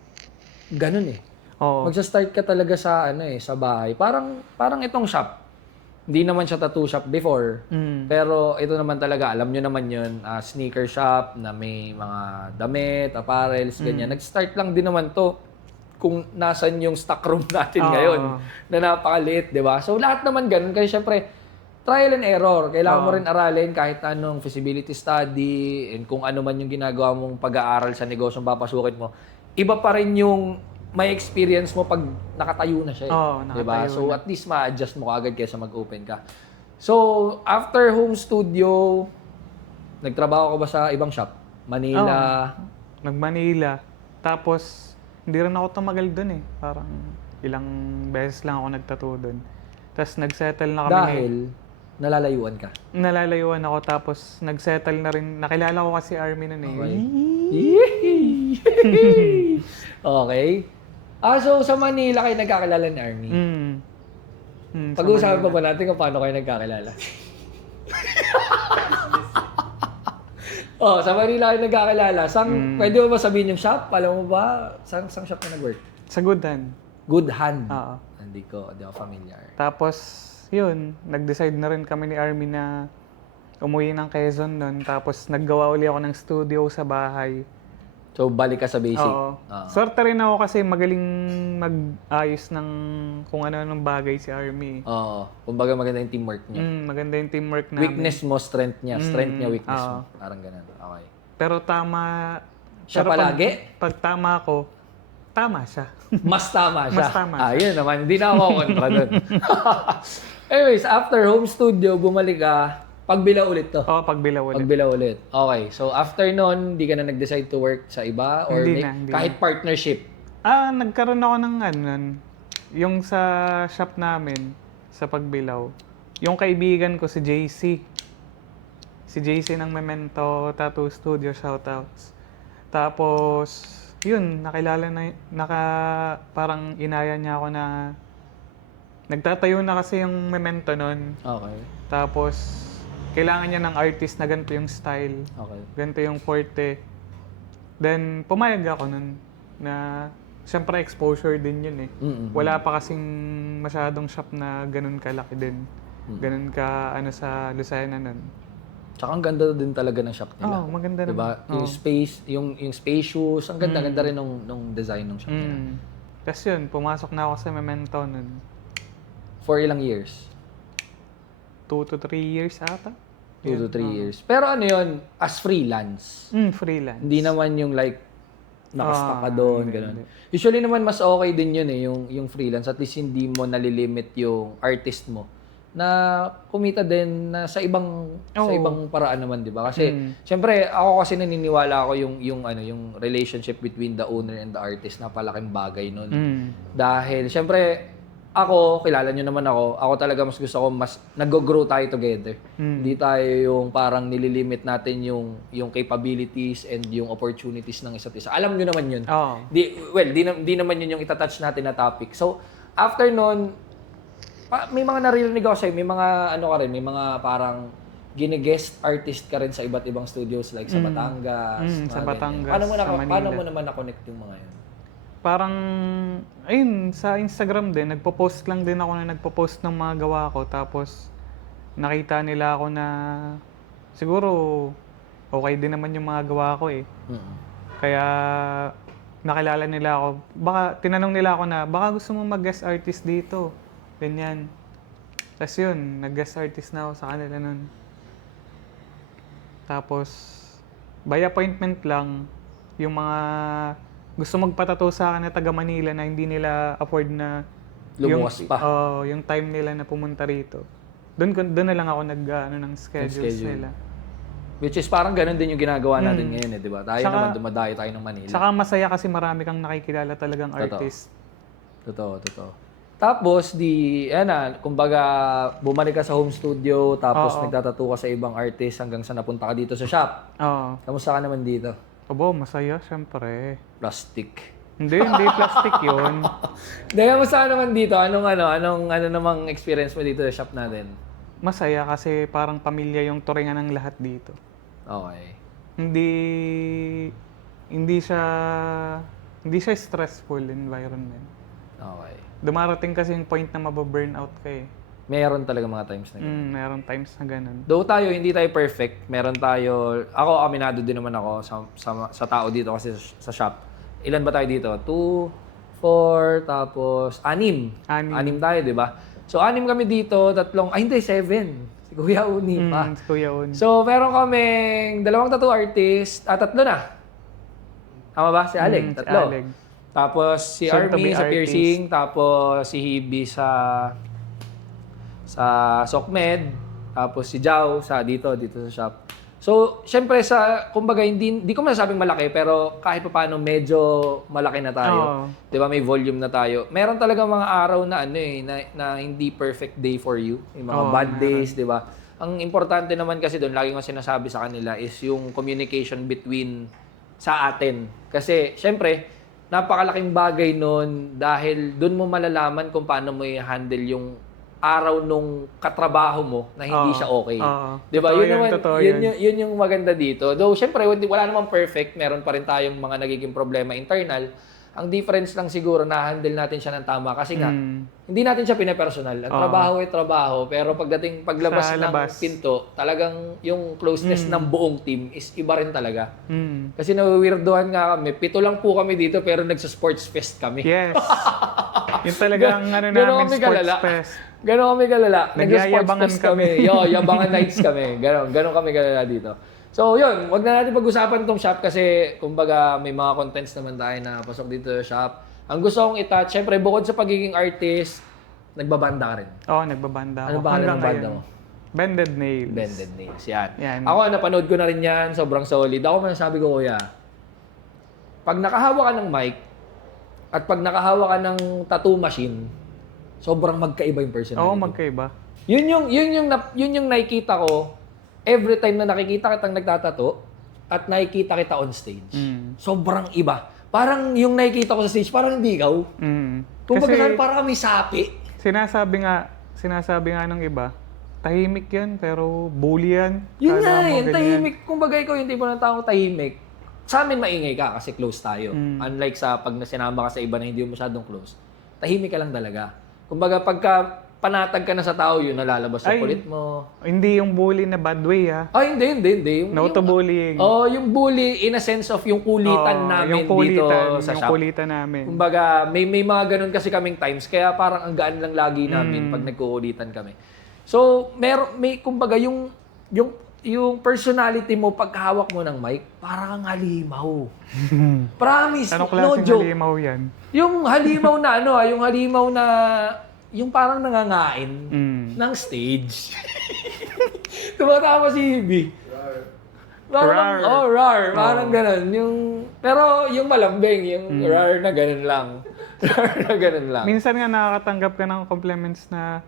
ganun eh. Oo. Magsa-start ka talaga sa sa bahay. Parang itong shop. Hindi naman siya tattoo shop before. Pero ito naman talaga, alam nyo naman yun, sneaker shop na may mga damit, apparels, ganyan. Nag-start lang din naman to kung nasan yung stock room natin ngayon na napakaliit, di ba? So lahat naman ganun. Kasi syempre, trial and error. Kailangan mo rin aralin kahit anong feasibility study and kung ano man yung ginagawa mong pag-aaral sa negosyong papasukin mo. Iba pa rin yung may experience mo pag nakatayo na siya. Diba? So at least ma-adjust mo agad kaysa mag-open ka. So after home studio, nagtrabaho ka ba sa ibang shop? Manila? Nag-Manila. Tapos, hindi rin ako tumagal dun eh. Parang ilang beses lang ako nagtattoo dun. Tapos nag-settle na kami. Dahil nalalayuan ka? Nalalayuan ako tapos nag-settle na rin. Nakilala ko kasi Army nun eh. Okay. So sa Manila kayo nagkakilala ni Army? Pag-uusapan pa ba natin kung paano kayo nagkakilala? Sa Manila kayo nagkakilala. Pwede mo ba sabihin yung shop? Alam mo ba? Saan shop ka nag-work? Sa Good Hand. Good Hand? Oo. Hindi ko familiar. Tapos, yun, nag-decide na rin kami ni Army na umuwi ng Quezon nun. Tapos, naggawa uli ako ng studio sa bahay. So, balik ka sa basic? Oo. Swerte rin ako kasi magaling mag-ayos ng kung ano-anong bagay si Army. Oo. Kumbaga maganda yung teamwork niya. Maganda yung teamwork namin. Weakness mo, strength niya. Strength niya, weakness mo. Parang ganun. Okay. Pero tama... Siya palagi? Pag tama ko, tama siya. Mas tama siya. Mas tama siya. Yun naman. Hindi na ako kontra dun. Anyways, after home studio, bumalik ka. Pagbilaw ulit to? Oo, Pagbilaw ulit. Pagbilaw ulit. Okay. So, after nun, hindi ka na nag-decide to work sa iba? Or Hindi kahit partnership? Nagkaroon ako ng yung sa shop namin, sa Pagbilaw. Yung kaibigan ko si JC. Si JC ng Memento Tattoo Studio, shoutouts. Tapos, yun, parang inaya niya ako na nagtatayo na kasi yung Memento nun. Okay. Tapos, kailangan niya ng artist na ganito yung style. Okay. Ganito yung forte. Then, pumayag ako nun na siyempre exposure din yun eh. Wala pa kasing masyadong shop na ganun kalaki din. Ganun ka sa Lucena nun. Tsaka ang ganda din talaga ng shop nila. Maganda diba? naman. Yung space, yung spacious, ang ganda-ganda rin nung design ng shop nila. Tapos yun, pumasok na ako sa Memento nun. For ilang years? 2 to 3 years ata. 2 to 3 years. Pero ano yun, as freelance? Freelance. Hindi naman yung like, nakastock ka doon, gano'n. Usually naman mas okay din yun eh, yung freelance. At least hindi mo nalilimit yung artist mo na kumita din na sa ibang paraan naman, 'di ba? Kasi syempre ako kasi naniniwala ako yung relationship between the owner and the artist na palaking bagay noon. Dahil syempre ako, kilala nyo naman ako talaga mas gusto ko mas nag-grow tayo together. Hindi tayo yung parang nililimit natin yung capabilities and yung opportunities ng isa't isa. Alam nyo naman yun. Di naman yun yung itatouch natin na topic. So, after nun, may mga naririnig ako sa'yo, may mga may mga parang gine-guest artist ka rin sa iba't ibang studios like sa Batangas. Sa Batangas, Paano mo naman na-connect yung mga yun? Parang, ayun, sa Instagram din, nagpo-post lang din ako na nagpo-post ng mga gawa ko. Tapos, nakita nila ako na siguro okay din naman yung mga gawa ko eh. Mm. Kaya nakilala nila ako. Baka tinanong nila ako na, baka gusto mo mag-guest artist dito. Ganyan. Tapos yun, nag-guest artist na ako sa kanila nun. Tapos, by appointment lang, yung mga gusto magpatato sa akin na taga Manila na hindi nila afford na Lumuwas pa. yung time nila na pumunta rito. Doon na lang ako ng schedules schedule. nila. Which is parang ganun din yung ginagawa natin ngayon eh, di ba? Tayo Saka- naman, dumadayo tayo ng Manila. Saka masaya kasi marami kang nakikilala talagang artist. Totoo. Tapos, kumbaga, bumalik ka sa home studio, tapos Oo. nagtatattoo ka sa ibang artist hanggang sa napunta ka dito sa shop. Oo. Kamusta ka naman dito? Abo, masaya, syempre. Plastic. Hindi plastic yun. Dahil kamusta ka naman dito? Anong namang experience mo dito sa shop natin? Masaya kasi parang pamilya yung turingan ng lahat dito. Okay. Hindi siya stressful environment. Okay. Dumarating kasi yung point na mababurnout ka eh. Meron talaga mga times na ganun. Meron times na ganun. Though hindi tayo perfect. Meron tayo, ako aminado din naman ako sa tao dito kasi sa shop. Ilan ba tayo dito? 2, 4, tapos 6. 6 tayo, di ba? So 6 kami dito, 7. Hindi, 7. Si Kuya Uni pa. Si Kuya Un. So meron kaming 2 tattoo artist, 3 na. Tama ba? Si Aleg, 3. Si Aleg. Tapos si Soon to Army be sa artist. piercing, tapos si Hibi sa SocMed, tapos si Jao dito sa shop. So, syempre kumbaga hindi ko masasabing malaki pero kahit pa paano medyo malaki na tayo. Oo. 'Di ba? May volume na tayo. Meron talaga mga araw na na hindi perfect day for you. Yung mga Oo, bad meron. days, 'di ba? Ang importante naman kasi doon, lagi ko sinasabi sa kanila is yung communication between sa atin. Kasi syempre, napakalaking bagay nun dahil doon mo malalaman kung paano mo i-handle yung araw nung katrabaho mo na hindi Oo. siya okay. Oo. 'Di ba? Totoo Yun naman, totoo yun yung maganda dito. Though syempre wala namang perfect, meron pa rin tayong mga nagiging problema internal. Ang difference lang siguro na handle natin siya ng tama kasi nga hindi natin siya pinapersonal. Ang trabaho ay trabaho, pero paglabas Sa ng labas. pinto, talagang yung closeness ng buong team is iba rin talaga. Mm. Kasi nawiwirdohan nga kami. 7 lang po kami dito pero nagsa-sports fest kami. Yes. Yun talaga ang Ganon namin, kami sports kalala. fest. Gano'n kami kalala. Nagsa-sports Nagyayabangan fest kami. Yabangan nights kami. Gano'n kami kalala dito. So, yun. Wag na natin pag-usapan tong shop kasi, kumbaga, may mga contents naman tayo na pasok dito sa shop. Ang gusto kong i-touch, syempre, bukod sa pagiging artist, nagbabanda ka rin. Oo, nagbabanda ako. Ano ba Hanggang ng banda ngayon. mo? Bended Nails. Bended Nails. Yan. Yan. Ako, napanood ko na rin yan. Sobrang solid. Ako man sabi ko, kuya, pag nakahawa ka ng mic, at pag nakahawa ka ng tattoo machine, sobrang magkaiba yung personality. Oo, magkaiba. Yun yung nakikita ko every time na nakikita kitang nagtatato at nakikita kita on stage. Sobrang iba. Parang yung nakikita ko sa stage, parang hindi ikaw. Kung Kasi parang kami sapi. sinasabi nga ng iba, tahimik yan, pero bully yan. Yun Kala nga mo eh, ganyan. tahimik. Kumbaga ikaw yung tipo ng taong tahimik. Sa amin maingay ka kasi close tayo. Unlike sa pag sinama ka sa iba na hindi mo masyadong close, tahimik ka lang talaga. Kumbaga pagka panatag ka na sa tao, yun nalalabas yung Ay. kulit mo. Hindi yung bully na bad way ha. Ay, hindi. No to bullying. Yung bully in a sense of yung kulitan namin dito sa yung shop. kulitan namin. Kumbaga, may mga ganun kasi kaming times, kaya parang ang gaan lang lagi namin pag nagkukulitan kami. So, may kumbaga yung personality mo pag hawak mo ng mic, parang kang halimaw. Promise, Anong no klaseng joke. halimaw yan? Yung halimaw na yung halimaw na yung parang nangangain ng stage. Tumatawa si Hibi. Parang, rar. Parang ganun. Pero yung malambing, yung rar na ganun lang. Rar na ganun lang. Minsan nga nakakatanggap ka ng compliments na,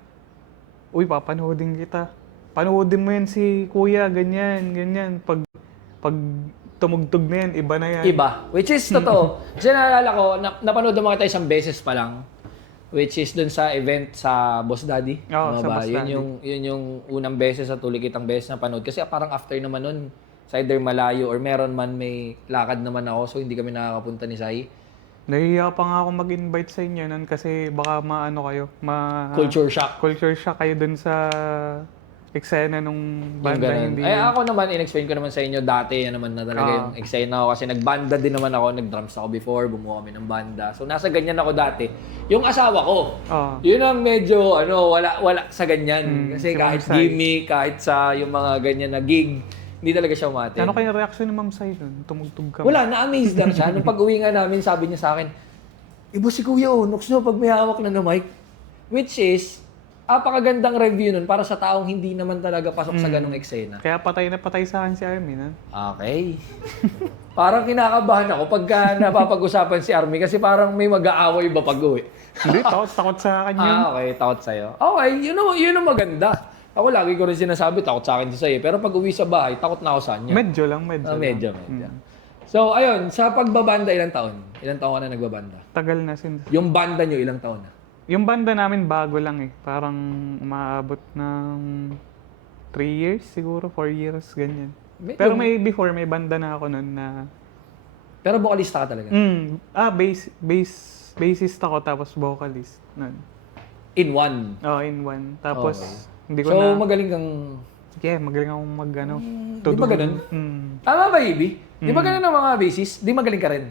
uy, papanoodin kita. Panoodin mo yan si kuya, ganyan. Pag tumugtog na yan, iba na yan. Iba. Which is totoo. Kasi naalala ko, napanood naman kita isang beses pa lang. Which is dun sa event sa Boss Daddy. Oo, Ano sa ba? Boss Daddy. Yun yung unang beses sa tuloy kitang beses na panood. Kasi parang after naman nun, sa either malayo or meron man may lakad naman ako so hindi kami nakakapunta ni Sai. Nahihiya pa nga ako mag-invite sa inyo nun kasi baka maano kayo, Culture shock. culture shock kayo dun sa eksena nung Yung banda, ganun. hindi Ay, yun. ako naman, in-explain ko naman sa inyo dati, yan naman na talaga yung eksena ko. Kasi nagbanda din naman ako, nag-drums ako before, bumuo kami ng banda. So, nasa ganyan ako dati. Yung asawa ko, Oo. yun ang medyo, wala sa ganyan. Kasi si kahit Ma'am Sai. gimmick, kahit sa yung mga ganyan na gig, hindi talaga siya umate. Ano kaya reaction ni Ma'am Sai nun? Tumugtog ka. Wala, na-amaze lang siya. Nung pag-uwi nga namin, sabi niya sa akin, iba si Kuya Onox no, pag may hawak na mic. Which is, apakagandang review nun para sa taong hindi naman talaga pasok sa ganong eksena. Kaya patay na patay sa akin si Armin, ha? Okay. Parang kinakabahan ako pagka napapag-usapan si Army kasi parang may mag-aaway ba pag-uwi. Hindi, takot sa akin yun. Okay, takot sa'yo. Okay, yun ang maganda. Ako lagi ko rin sinasabi, takot sa akin sa'yo. Pero pag uwi sa bahay, takot na ako sa kanya. Medyo lang. Medyo. So, ayun, sa pagbabanda, ilang taon? Ilang taon ka na nagbabanda? Tagal na since. Yung banda nyo, ilang taon na? Yung banda namin bago lang eh. Parang umaabot ng 3 years siguro, 4 years, ganyan. Pero may before, may banda na ako nun na... Pero vocalista ka talaga? Bassist ako tapos vocalist. Nun. In one? In one. Tapos, Okay. hindi ko So, na... magaling kang... Yeah, magaling akong Di ba ganun? Tama ba, Ibi? Di ba ganun ang mga bassist? Di magaling ka rin?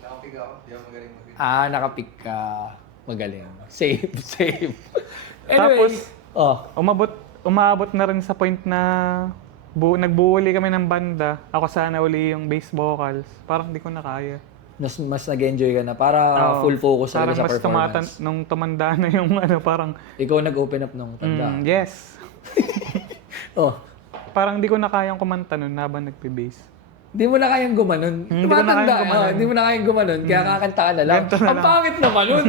Nakapig ako, di ako magaling mag Nakapick ka. Magaling. Safe. Tapos, Anyways, umaabot na rin sa point na nagbuo uli kami ng banda. Ako sana uli yung bass vocals. Parang hindi ko na kaya. mas nag-enjoy ka na. Para full focus Parang talaga sa mas performance. nung tumanda na yung parang... Ikaw nag-open up nung tanda. Yes. Oh, Parang hindi ko na kayang kumanta nun habang nagpe-bass. di mo na kayang gumanon. Hindi ko na Tumatanda, kayang gumanon. Di mo na kayang gumanon, kaya kakanta ka na lang. Ganito na Ang lang. pangit naman nun.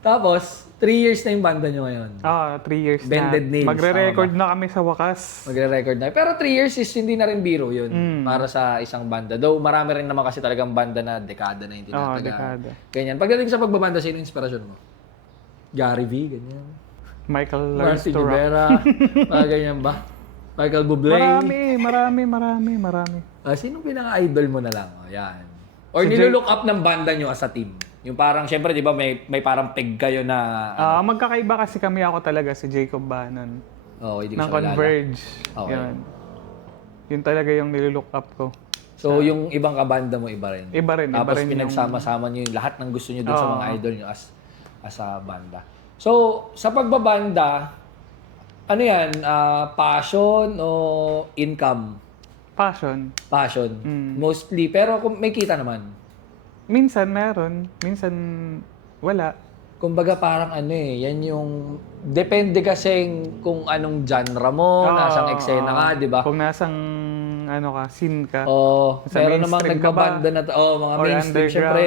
Tapos, 3 years na yung banda nyo ngayon. 3 years Bended na. Nails, Magre-record na kami sa wakas. Magre-record na. Pero 3 years is hindi na rin biro yun para sa isang banda. Though marami rin naman kasi talagang banda na dekada na yung tinataga. dekada. Ganyan. Pagdating sa pagbabanda, sino yung inspirasyon mo? Gary V, ganyan. Michael Lars Marcy to rock. Rivera, mga ganyan ba? Michael Bublé. Marami. Sinong pinaka-idol mo na lang? Yan. Or Si nilulook up ng banda nyo as a team? Yung parang, syempre, di ba, may parang peg kayo na... Magkakaiba kasi kami ako talaga si Jacob Bannon. hindi ko Ng siya kilala. Converge. Okay. Yan. Yun talaga yung nilulook up ko. So, yung ibang kabanda mo, iba rin. Iba rin. Tapos iba rin pinagsama-sama nyo yung lahat ng gusto nyo dun sa Oo. mga idol nyo as a banda. So, sa pagbabanda, ano yan? Passion o income? Passion. Passion. Mostly. Pero kung may kita naman. Minsan meron. Minsan wala. Kumbaga parang yan yung... Depende kasi kung anong genre mo, nasang eksena ka, di ba? Kung nasang scene ka. Sa Pero namang mainstream ka ba? nagbabanda na mga Or mainstream, underground? syempre,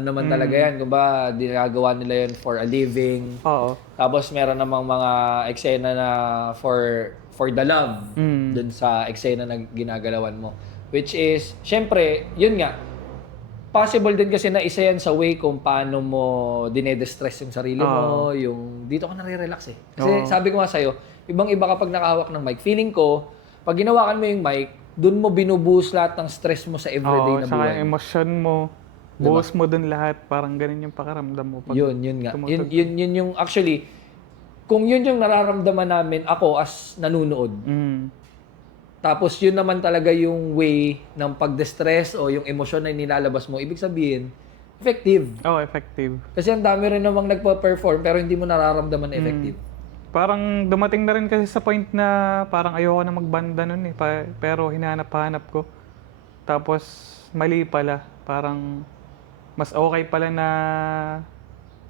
naman talaga yan. Kung ba, ginagawa nila yan for a living. Oo. Tapos meron namang mga eksena na for the love dun sa eksena na ginagalawan mo. Which is, syempre, yun nga, possible din kasi na isa yan sa way kung paano mo dinedestress yung sarili mo, yung dito ka nare-relax eh. Kasi sabi ko nga sa'yo, ibang-iba kapag nakahawak ng mic. Feeling ko, pag ginawakan mo yung mic, dun mo binubuhos lahat ng stress mo sa everyday na saka buhay. yung emosyon mo, buhos mo dun lahat. Parang ganun yung pakiramdam mo. Pag Yun nga. tumutugtog. Yun yung actually, kung yun yung nararamdaman namin ako as nanunood, tapos yun naman talaga yung way ng pag-distress o yung emosyon na nilalabas mo, ibig sabihin, effective. Effective. Kasi ang dami rin namang nagpa-perform pero hindi mo nararamdaman na effective. Parang dumating na rin kasi sa point na parang ayoko na magbanda nun eh. Pero hinahanap-hanap ko. Tapos mali pala. Parang mas okay pala na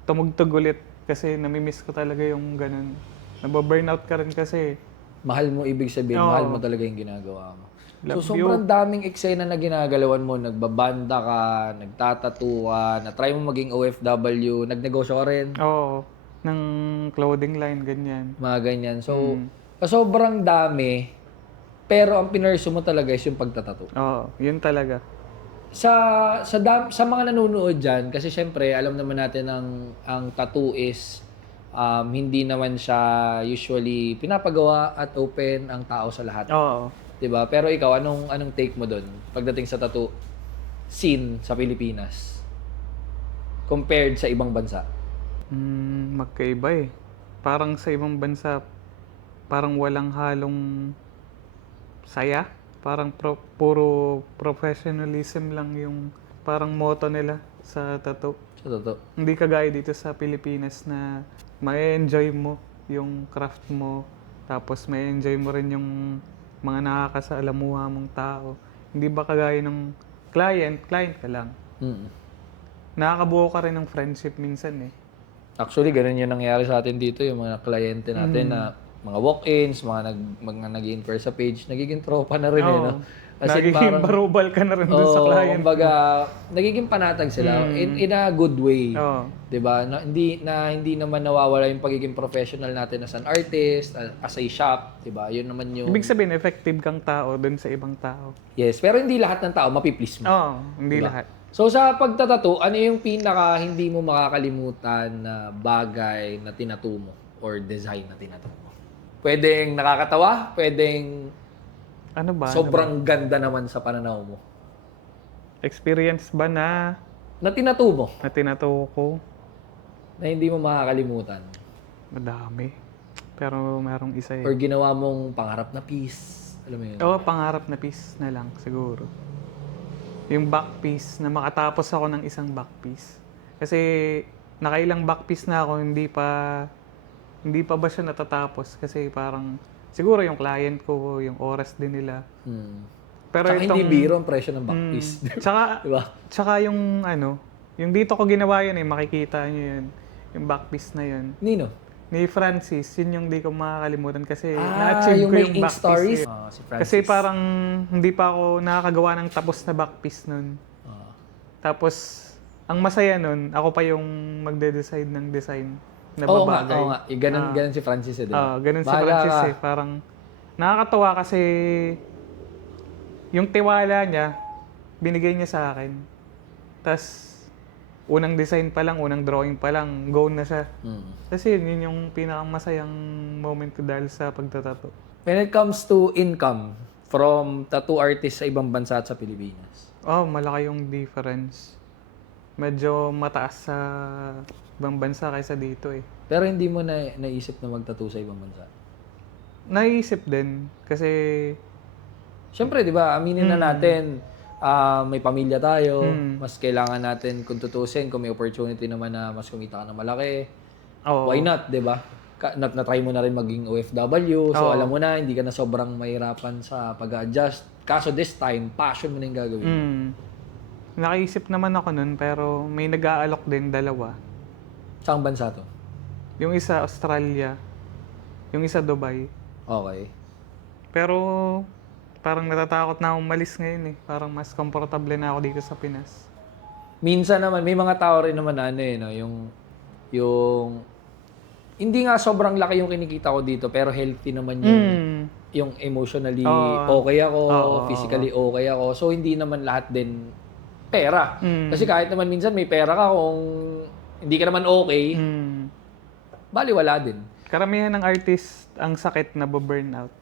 tumugtog ulit. Kasi namimiss ko talaga yung ganun. Nababurnout ka rin kasi. Mahal mo, ibig sabihin, Oo. mahal mo talaga yung ginagawa mo. Love So, sobrang daming eksena na ginagalawan mo. Nagbabanda ka, nagtatattoo ka, na-try mo maging OFW, nagnegosyo ka rin, Oo. Ng clothing line, ganyan. mga ganyan. So, sa sobrang dami, pero ang pinursu mo talaga is yung pagtatattoo. Oo, yun talaga. Sa mga nanonood dyan, kasi syempre, alam naman natin ang tattoo is hindi naman siya usually pinapagawa at open ang tao sa lahat. Oo. 'Di ba? Pero ikaw, anong take mo doon pagdating sa tattoo scene sa Pilipinas compared sa ibang bansa? Magkaiba eh. parang sa ibang bansa, parang walang halong saya. Parang puro professionalism lang yung parang motto nila sa tattoo. Sa totoo. Hindi kagaya dito sa Pilipinas na ma-enjoy mo yung craft mo, tapos ma-enjoy mo rin yung mga nakakasalamuha mong tao. Hindi ba kagaya ng client ka lang. Mm. Nakakabuo ka rin ng friendship minsan eh. Actually, ganun yung nangyari sa atin dito, yung mga kliyente natin na mga walk-ins, mga nag-inquire sa page, nagiging tropa na rin Oo. no? As in, Nagiging barubal ka na rin dun sa client. Kumbaga, nagiging panatag sila in a good way. Oo. 'Di ba? Hindi naman nawawala yung pagiging professional natin as an artist, as a shop, 'di ba? 'Yun naman yung Ibig sabihin, effective kang tao dun sa ibang tao. Yes, pero hindi lahat ng tao mapiplease mo. Oo, hindi Diba? lahat. So sa pagtatato, ano yung pinaka hindi mo makakalimutan na bagay na tinatu mo or design na tinatu mo? Pwedeng nakakatawa, pwedeng Ano ba? sobrang ganda naman sa pananaw mo. Experience ba na Na tinatu mo, tinato ko? na hindi mo makakalimutan. Madami. Pero merong isa eh. Or ginawa mong pangarap na piece. Alam mo yun? Oo, pangarap na piece na lang siguro. Yung back piece, na makatapos ako ng isang back piece. Kasi nakailang back piece na ako, hindi pa ba siya natatapos. Kasi parang, siguro yung client ko, yung oras din nila. Pero Tsaka hindi biro ang presyo ng back piece. Tsaka, Diba? tsaka yung yung dito ko ginawa yun eh, makikita nyo yun. Yung back piece na yun. Nino? Ni Francis, yun yung di ko makakalimutan kasi Ah, na-achieve yung ko may yung ink back stories? piece. Si Francis. Kasi parang hindi pa ako nakakagawa ng tapos na back piece nun. Tapos, ang masaya nun, ako pa yung magde-decide ng design na Oo babagay. nga. Ganun si Francis eh, diba? Ganun si Bahala Francis ka. eh. Parang nakakatawa kasi yung tiwala niya, binigay niya sa akin. Tapos, unang design pa lang, unang drawing pa lang, go na siya. Kasi yun yung pinakamasayang moment ko dahil sa pagtatato. When it comes to income from tattoo artist sa ibang bansa at sa Pilipinas, Oh, malaki yung difference. Medyo mataas sa ibang bansa kaysa dito eh. pero hindi mo naisip na mag-tattoo sa ibang bansa. Naisip din kasi Siyempre, di ba, aminin na natin, may pamilya tayo, mas kailangan natin kung tutusin, kung may opportunity naman na mas kumita ka ng malaki, oh, why not, di ba? Na-try mo na rin maging OFW, so Oo. alam mo na, hindi ka na sobrang mahirapan sa pag-adjust. Kaso this time, passion mo na yung gagawin. nakaisip naman ako nun pero may nag-aalok din dalawa. Saan bansa to? Yung isa Australia, yung isa Dubai. Okay. Pero parang natatakot na akong umalis ngayon eh. Parang mas komportable na ako dito sa Pinas. Minsan naman, may mga tao rin naman na ano eh, no? Yung hindi nga sobrang laki yung kinikita ko dito, pero healthy naman yung emotionally okay ako, physically okay ako. So, hindi naman lahat din pera. Kasi kahit naman minsan may pera ka, kung hindi ka naman okay, baliwala din. Karamihan ng artist ang sakit na burnout.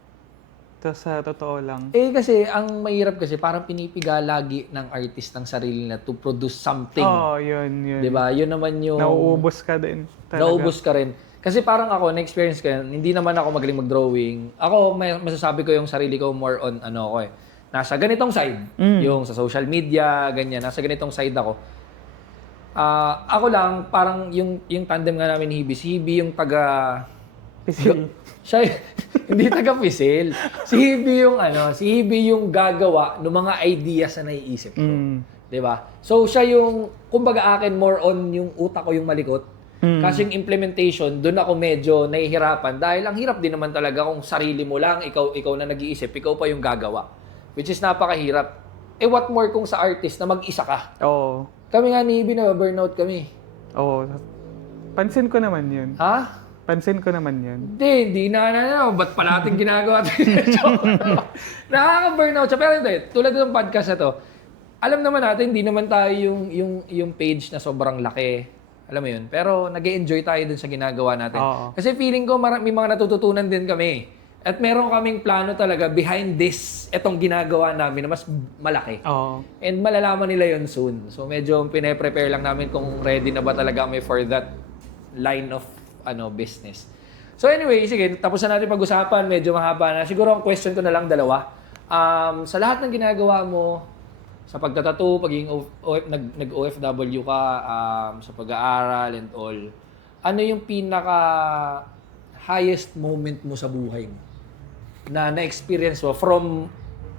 Ito sa totoo lang. Eh kasi, ang mahirap kasi, parang pinipiga lagi ng artist ng sarili na to produce something. Oo, yun. Diba? Yun naman yung... Nauubos ka din. Talaga. Naubos ka rin. Kasi parang ako, na-experience ko yan, hindi naman ako magaling mag-drawing. Ako, masasabi ko yung sarili ko more on, nasa ganitong side. Yung sa social media, ganyan. Nasa ganitong side ako. Ako lang, parang yung tandem nga namin ni Hibi. Si Hibi yung taga... Pisil. Siya, hindi taga-pisil. Si Hibi yung gagawa ng mga ideas na naiisip ko. 'Di ba? So siya yung kumbaga akin more on yung utak ko yung malikot. Kasi yung implementation, doon ako medyo nahihirapan dahil ang hirap din naman talaga kung sarili mo lang, ikaw na nag-iisip, ikaw pa yung gagawa. Which is napakahirap. Eh what more kung sa artist na mag-isa ka? Oo. Kami nga ni Hibi na burnout kami. Oo. Pansin ko naman yun. Ha? Pansin ko naman yun. Hindi na. Ba't pala natin ginagawa ito? Nakaka-burnout siya. Pero hindi, tulad ng podcast na to, alam naman natin, hindi naman tayo yung page na sobrang laki. Alam mo yun? Pero nag-enjoy tayo dun sa ginagawa natin. Oo. Kasi feeling ko may mga natututunan din kami. At meron kaming plano talaga behind this, etong ginagawa namin na mas malaki. Oo. And malalaman nila yun soon. So medyo pine-prepare lang namin kung ready na ba talaga kami for that line of business. So anyway, sige, tapos na natin pag-usapan. Medyo mahaba na. Siguro ang question ko na lang dalawa. Sa lahat ng ginagawa mo, sa pagtatattoo, pagiging nag-OFW ka, sa pag-aaral and all, ano yung pinaka highest moment mo sa buhay mo na na-experience mo from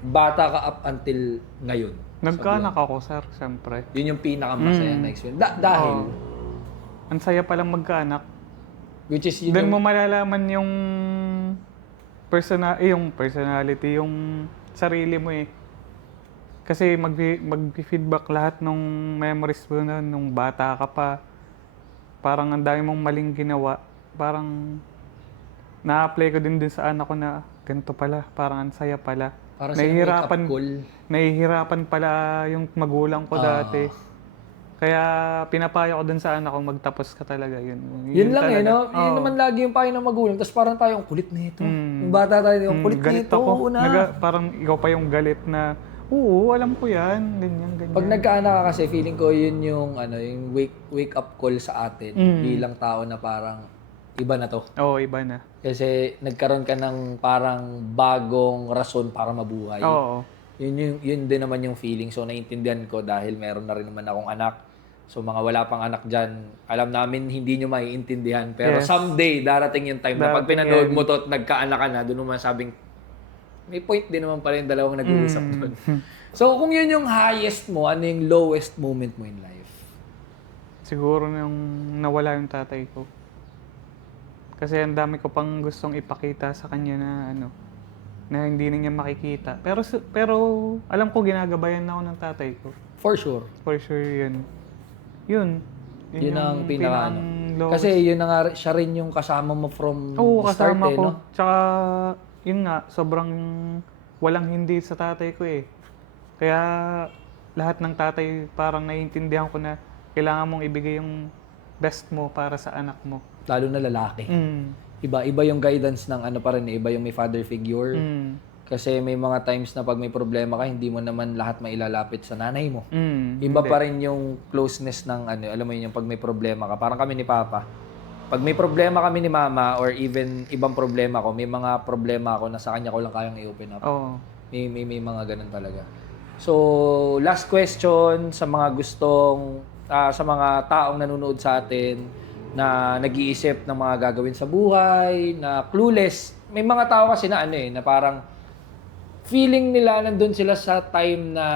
bata ka up until ngayon? Nagkaanak ako, sir, siyempre. Yun yung pinaka-masaya na experience. Dahil, Ang saya palang magkaanak. which is yun Doon yung, mo malalaman yung personality, yung sarili mo eh. Kasi mag-feedback lahat nung memories mo na nung bata ka pa. Parang ang dami mong maling ginawa. Parang na-apply ko din sa anak ko na ganito pala, parang ang saya pala. para sa wake-up call. Nahihirapan pala yung magulang ko dati. Kaya pinapayo ko dun sa anak ko, magtapos ka talaga. Yun lang talaga. no? Yun naman lagi yung payo ng magulang. Tapos parang tayo, ang kulit na ito. Yung bata tayo, ang kulit na galit ito. ako. Una. Parang ikaw pa yung galit na, oo, alam ko yan. Ganyan. Pag nagkaanak ka kasi, feeling ko yun yung, yung wake up call sa atin. Bilang tao na parang, iba na to. Oo, iba na. Kasi nagkaroon ka ng parang bagong rason para mabuhay. Oo. Yun din naman yung feeling. So, naiintindihan ko dahil meron na rin naman akong anak. So, mga wala pang anak dyan, alam namin hindi nyo maiintindihan. Pero Yes. someday, darating yung time na pag Darating pinanood yan. mo to at nagkaanak ka na, doon naman sabing, may point din naman pala yung dalawang nag-uusap doon. So, kung yun yung highest mo, ano yung lowest moment mo in life? Siguro nung nawala yung tatay ko. Kasi ang dami ko pang gustong ipakita sa kanya na na hindi na niya makikita. Pero alam ko ginagabayan na ako ng tatay ko. For sure. For sure yun. Yun Yun ang pinaka lowest. Kasi yun na nga, siya rin yung kasama mo from Oo, the start kasama ko. no? Tsaka, yun nga, sobrang walang hindi sa tatay ko eh. Kaya lahat ng tatay parang naiintindihan ko na kailangan mong ibigay yung best mo para sa anak mo. Lalo na lalaki. Iba yung guidance ng pa rin, iba yung may father figure. Kasi may mga times na pag may problema ka, hindi mo naman lahat mailalapit sa nanay mo. Iba pa rin yung closeness ng alam mo yun, yung pag may problema ka. Parang kami ni Papa. Pag may problema kami ni Mama or even ibang problema ko, may mga problema ako na sa kanya ko lang kayang i-open up. Oo. May mga ganun talaga. So, last question sa mga gustong, sa mga taong nanonood sa atin na nag-iisip ng mga gagawin sa buhay, na clueless. May mga tao kasi na na parang feeling nila nandun sila sa time na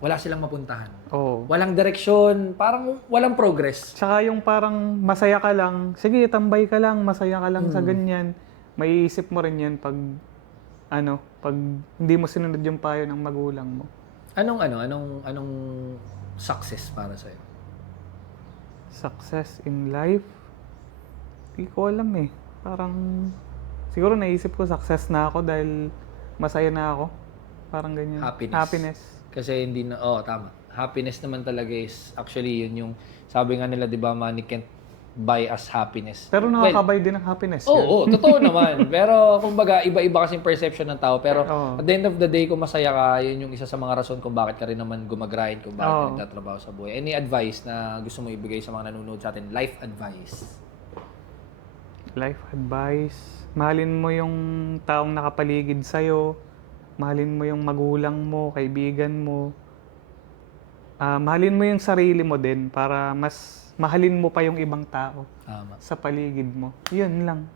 wala silang mapuntahan. Oo. Walang direksyon, parang walang progress. Tsaka yung parang masaya ka lang, sige, tambay ka lang, masaya ka lang sa ganyan. Maiisip mo rin yan pag hindi mo sinunod yung payo ng magulang mo. Anong success para sa'yo? Success in life? Hindi ko alam eh. Parang, siguro naisip ko success na ako dahil masaya na ako. Parang ganyan. Happiness. Kasi hindi na, tama. Happiness naman talaga is, actually, yun yung, sabi nga nila, di ba, money can't buy us happiness. Pero nakakabay din ng happiness. Oo, totoo naman. Pero, kumbaga, iba-iba kasing perception ng tao. Pero, Oo. at the end of the day, kung masaya ka, yun yung isa sa mga rason kung bakit ka rin naman gumagrind, kung bakit ka nagtatrabaho sa buhay. Any advice na gusto mo ibigay sa mga nanonood sa atin? Life advice. Life advice. Mahalin mo yung taong nakapaligid sa'yo. Mahalin mo yung magulang mo, kaibigan mo. Mahalin mo yung sarili mo din para mas mahalin mo pa yung ibang tao Tama. sa paligid mo. Yun lang.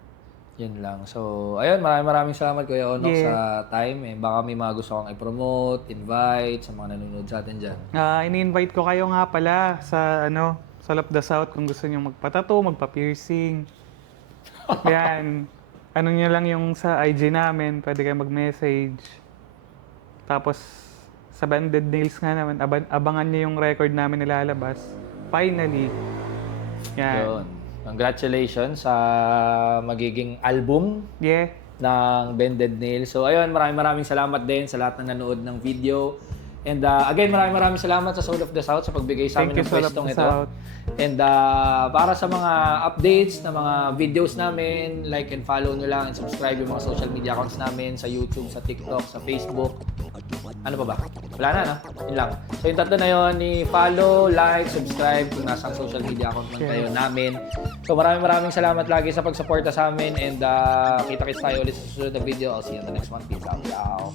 Yun lang. So, ayun, maraming salamat Kuya Onok sa time. Baka may mga gusto kang i-promote, invite sa mga nanonood sa atin dyan. Ini-invite ko kayo nga pala sa sa Love the South kung gusto niyo magpatato, magpa-piercing. Yan. Nyo lang yung sa IG namin, pwede kayo mag-message. Tapos, sa Banded Nails nga naman, abangan niyo yung record namin nilalabas. Finally. Yan. Yun. Congratulations sa magiging album Yeah. ng Bended Nail. So, ayun, maraming salamat din sa lahat ng nanood ng video. And again, maraming salamat sa Soul of the South sa pagbigay sa amin ng pwestong ito. And para sa mga updates na mga videos namin, like and follow nyo lang and subscribe yung mga social media accounts namin sa YouTube, sa TikTok, sa Facebook. Ano pa ba? Wala na, no? Yun lang. So yung tatlo na yun, i-follow, like, subscribe kung nasa social media account man kayo namin. So maraming salamat lagi sa pagsuporta sa amin and kita-kits tayo ulit sa susunod na video. I'll see you in the next one. Peace out. Ciao.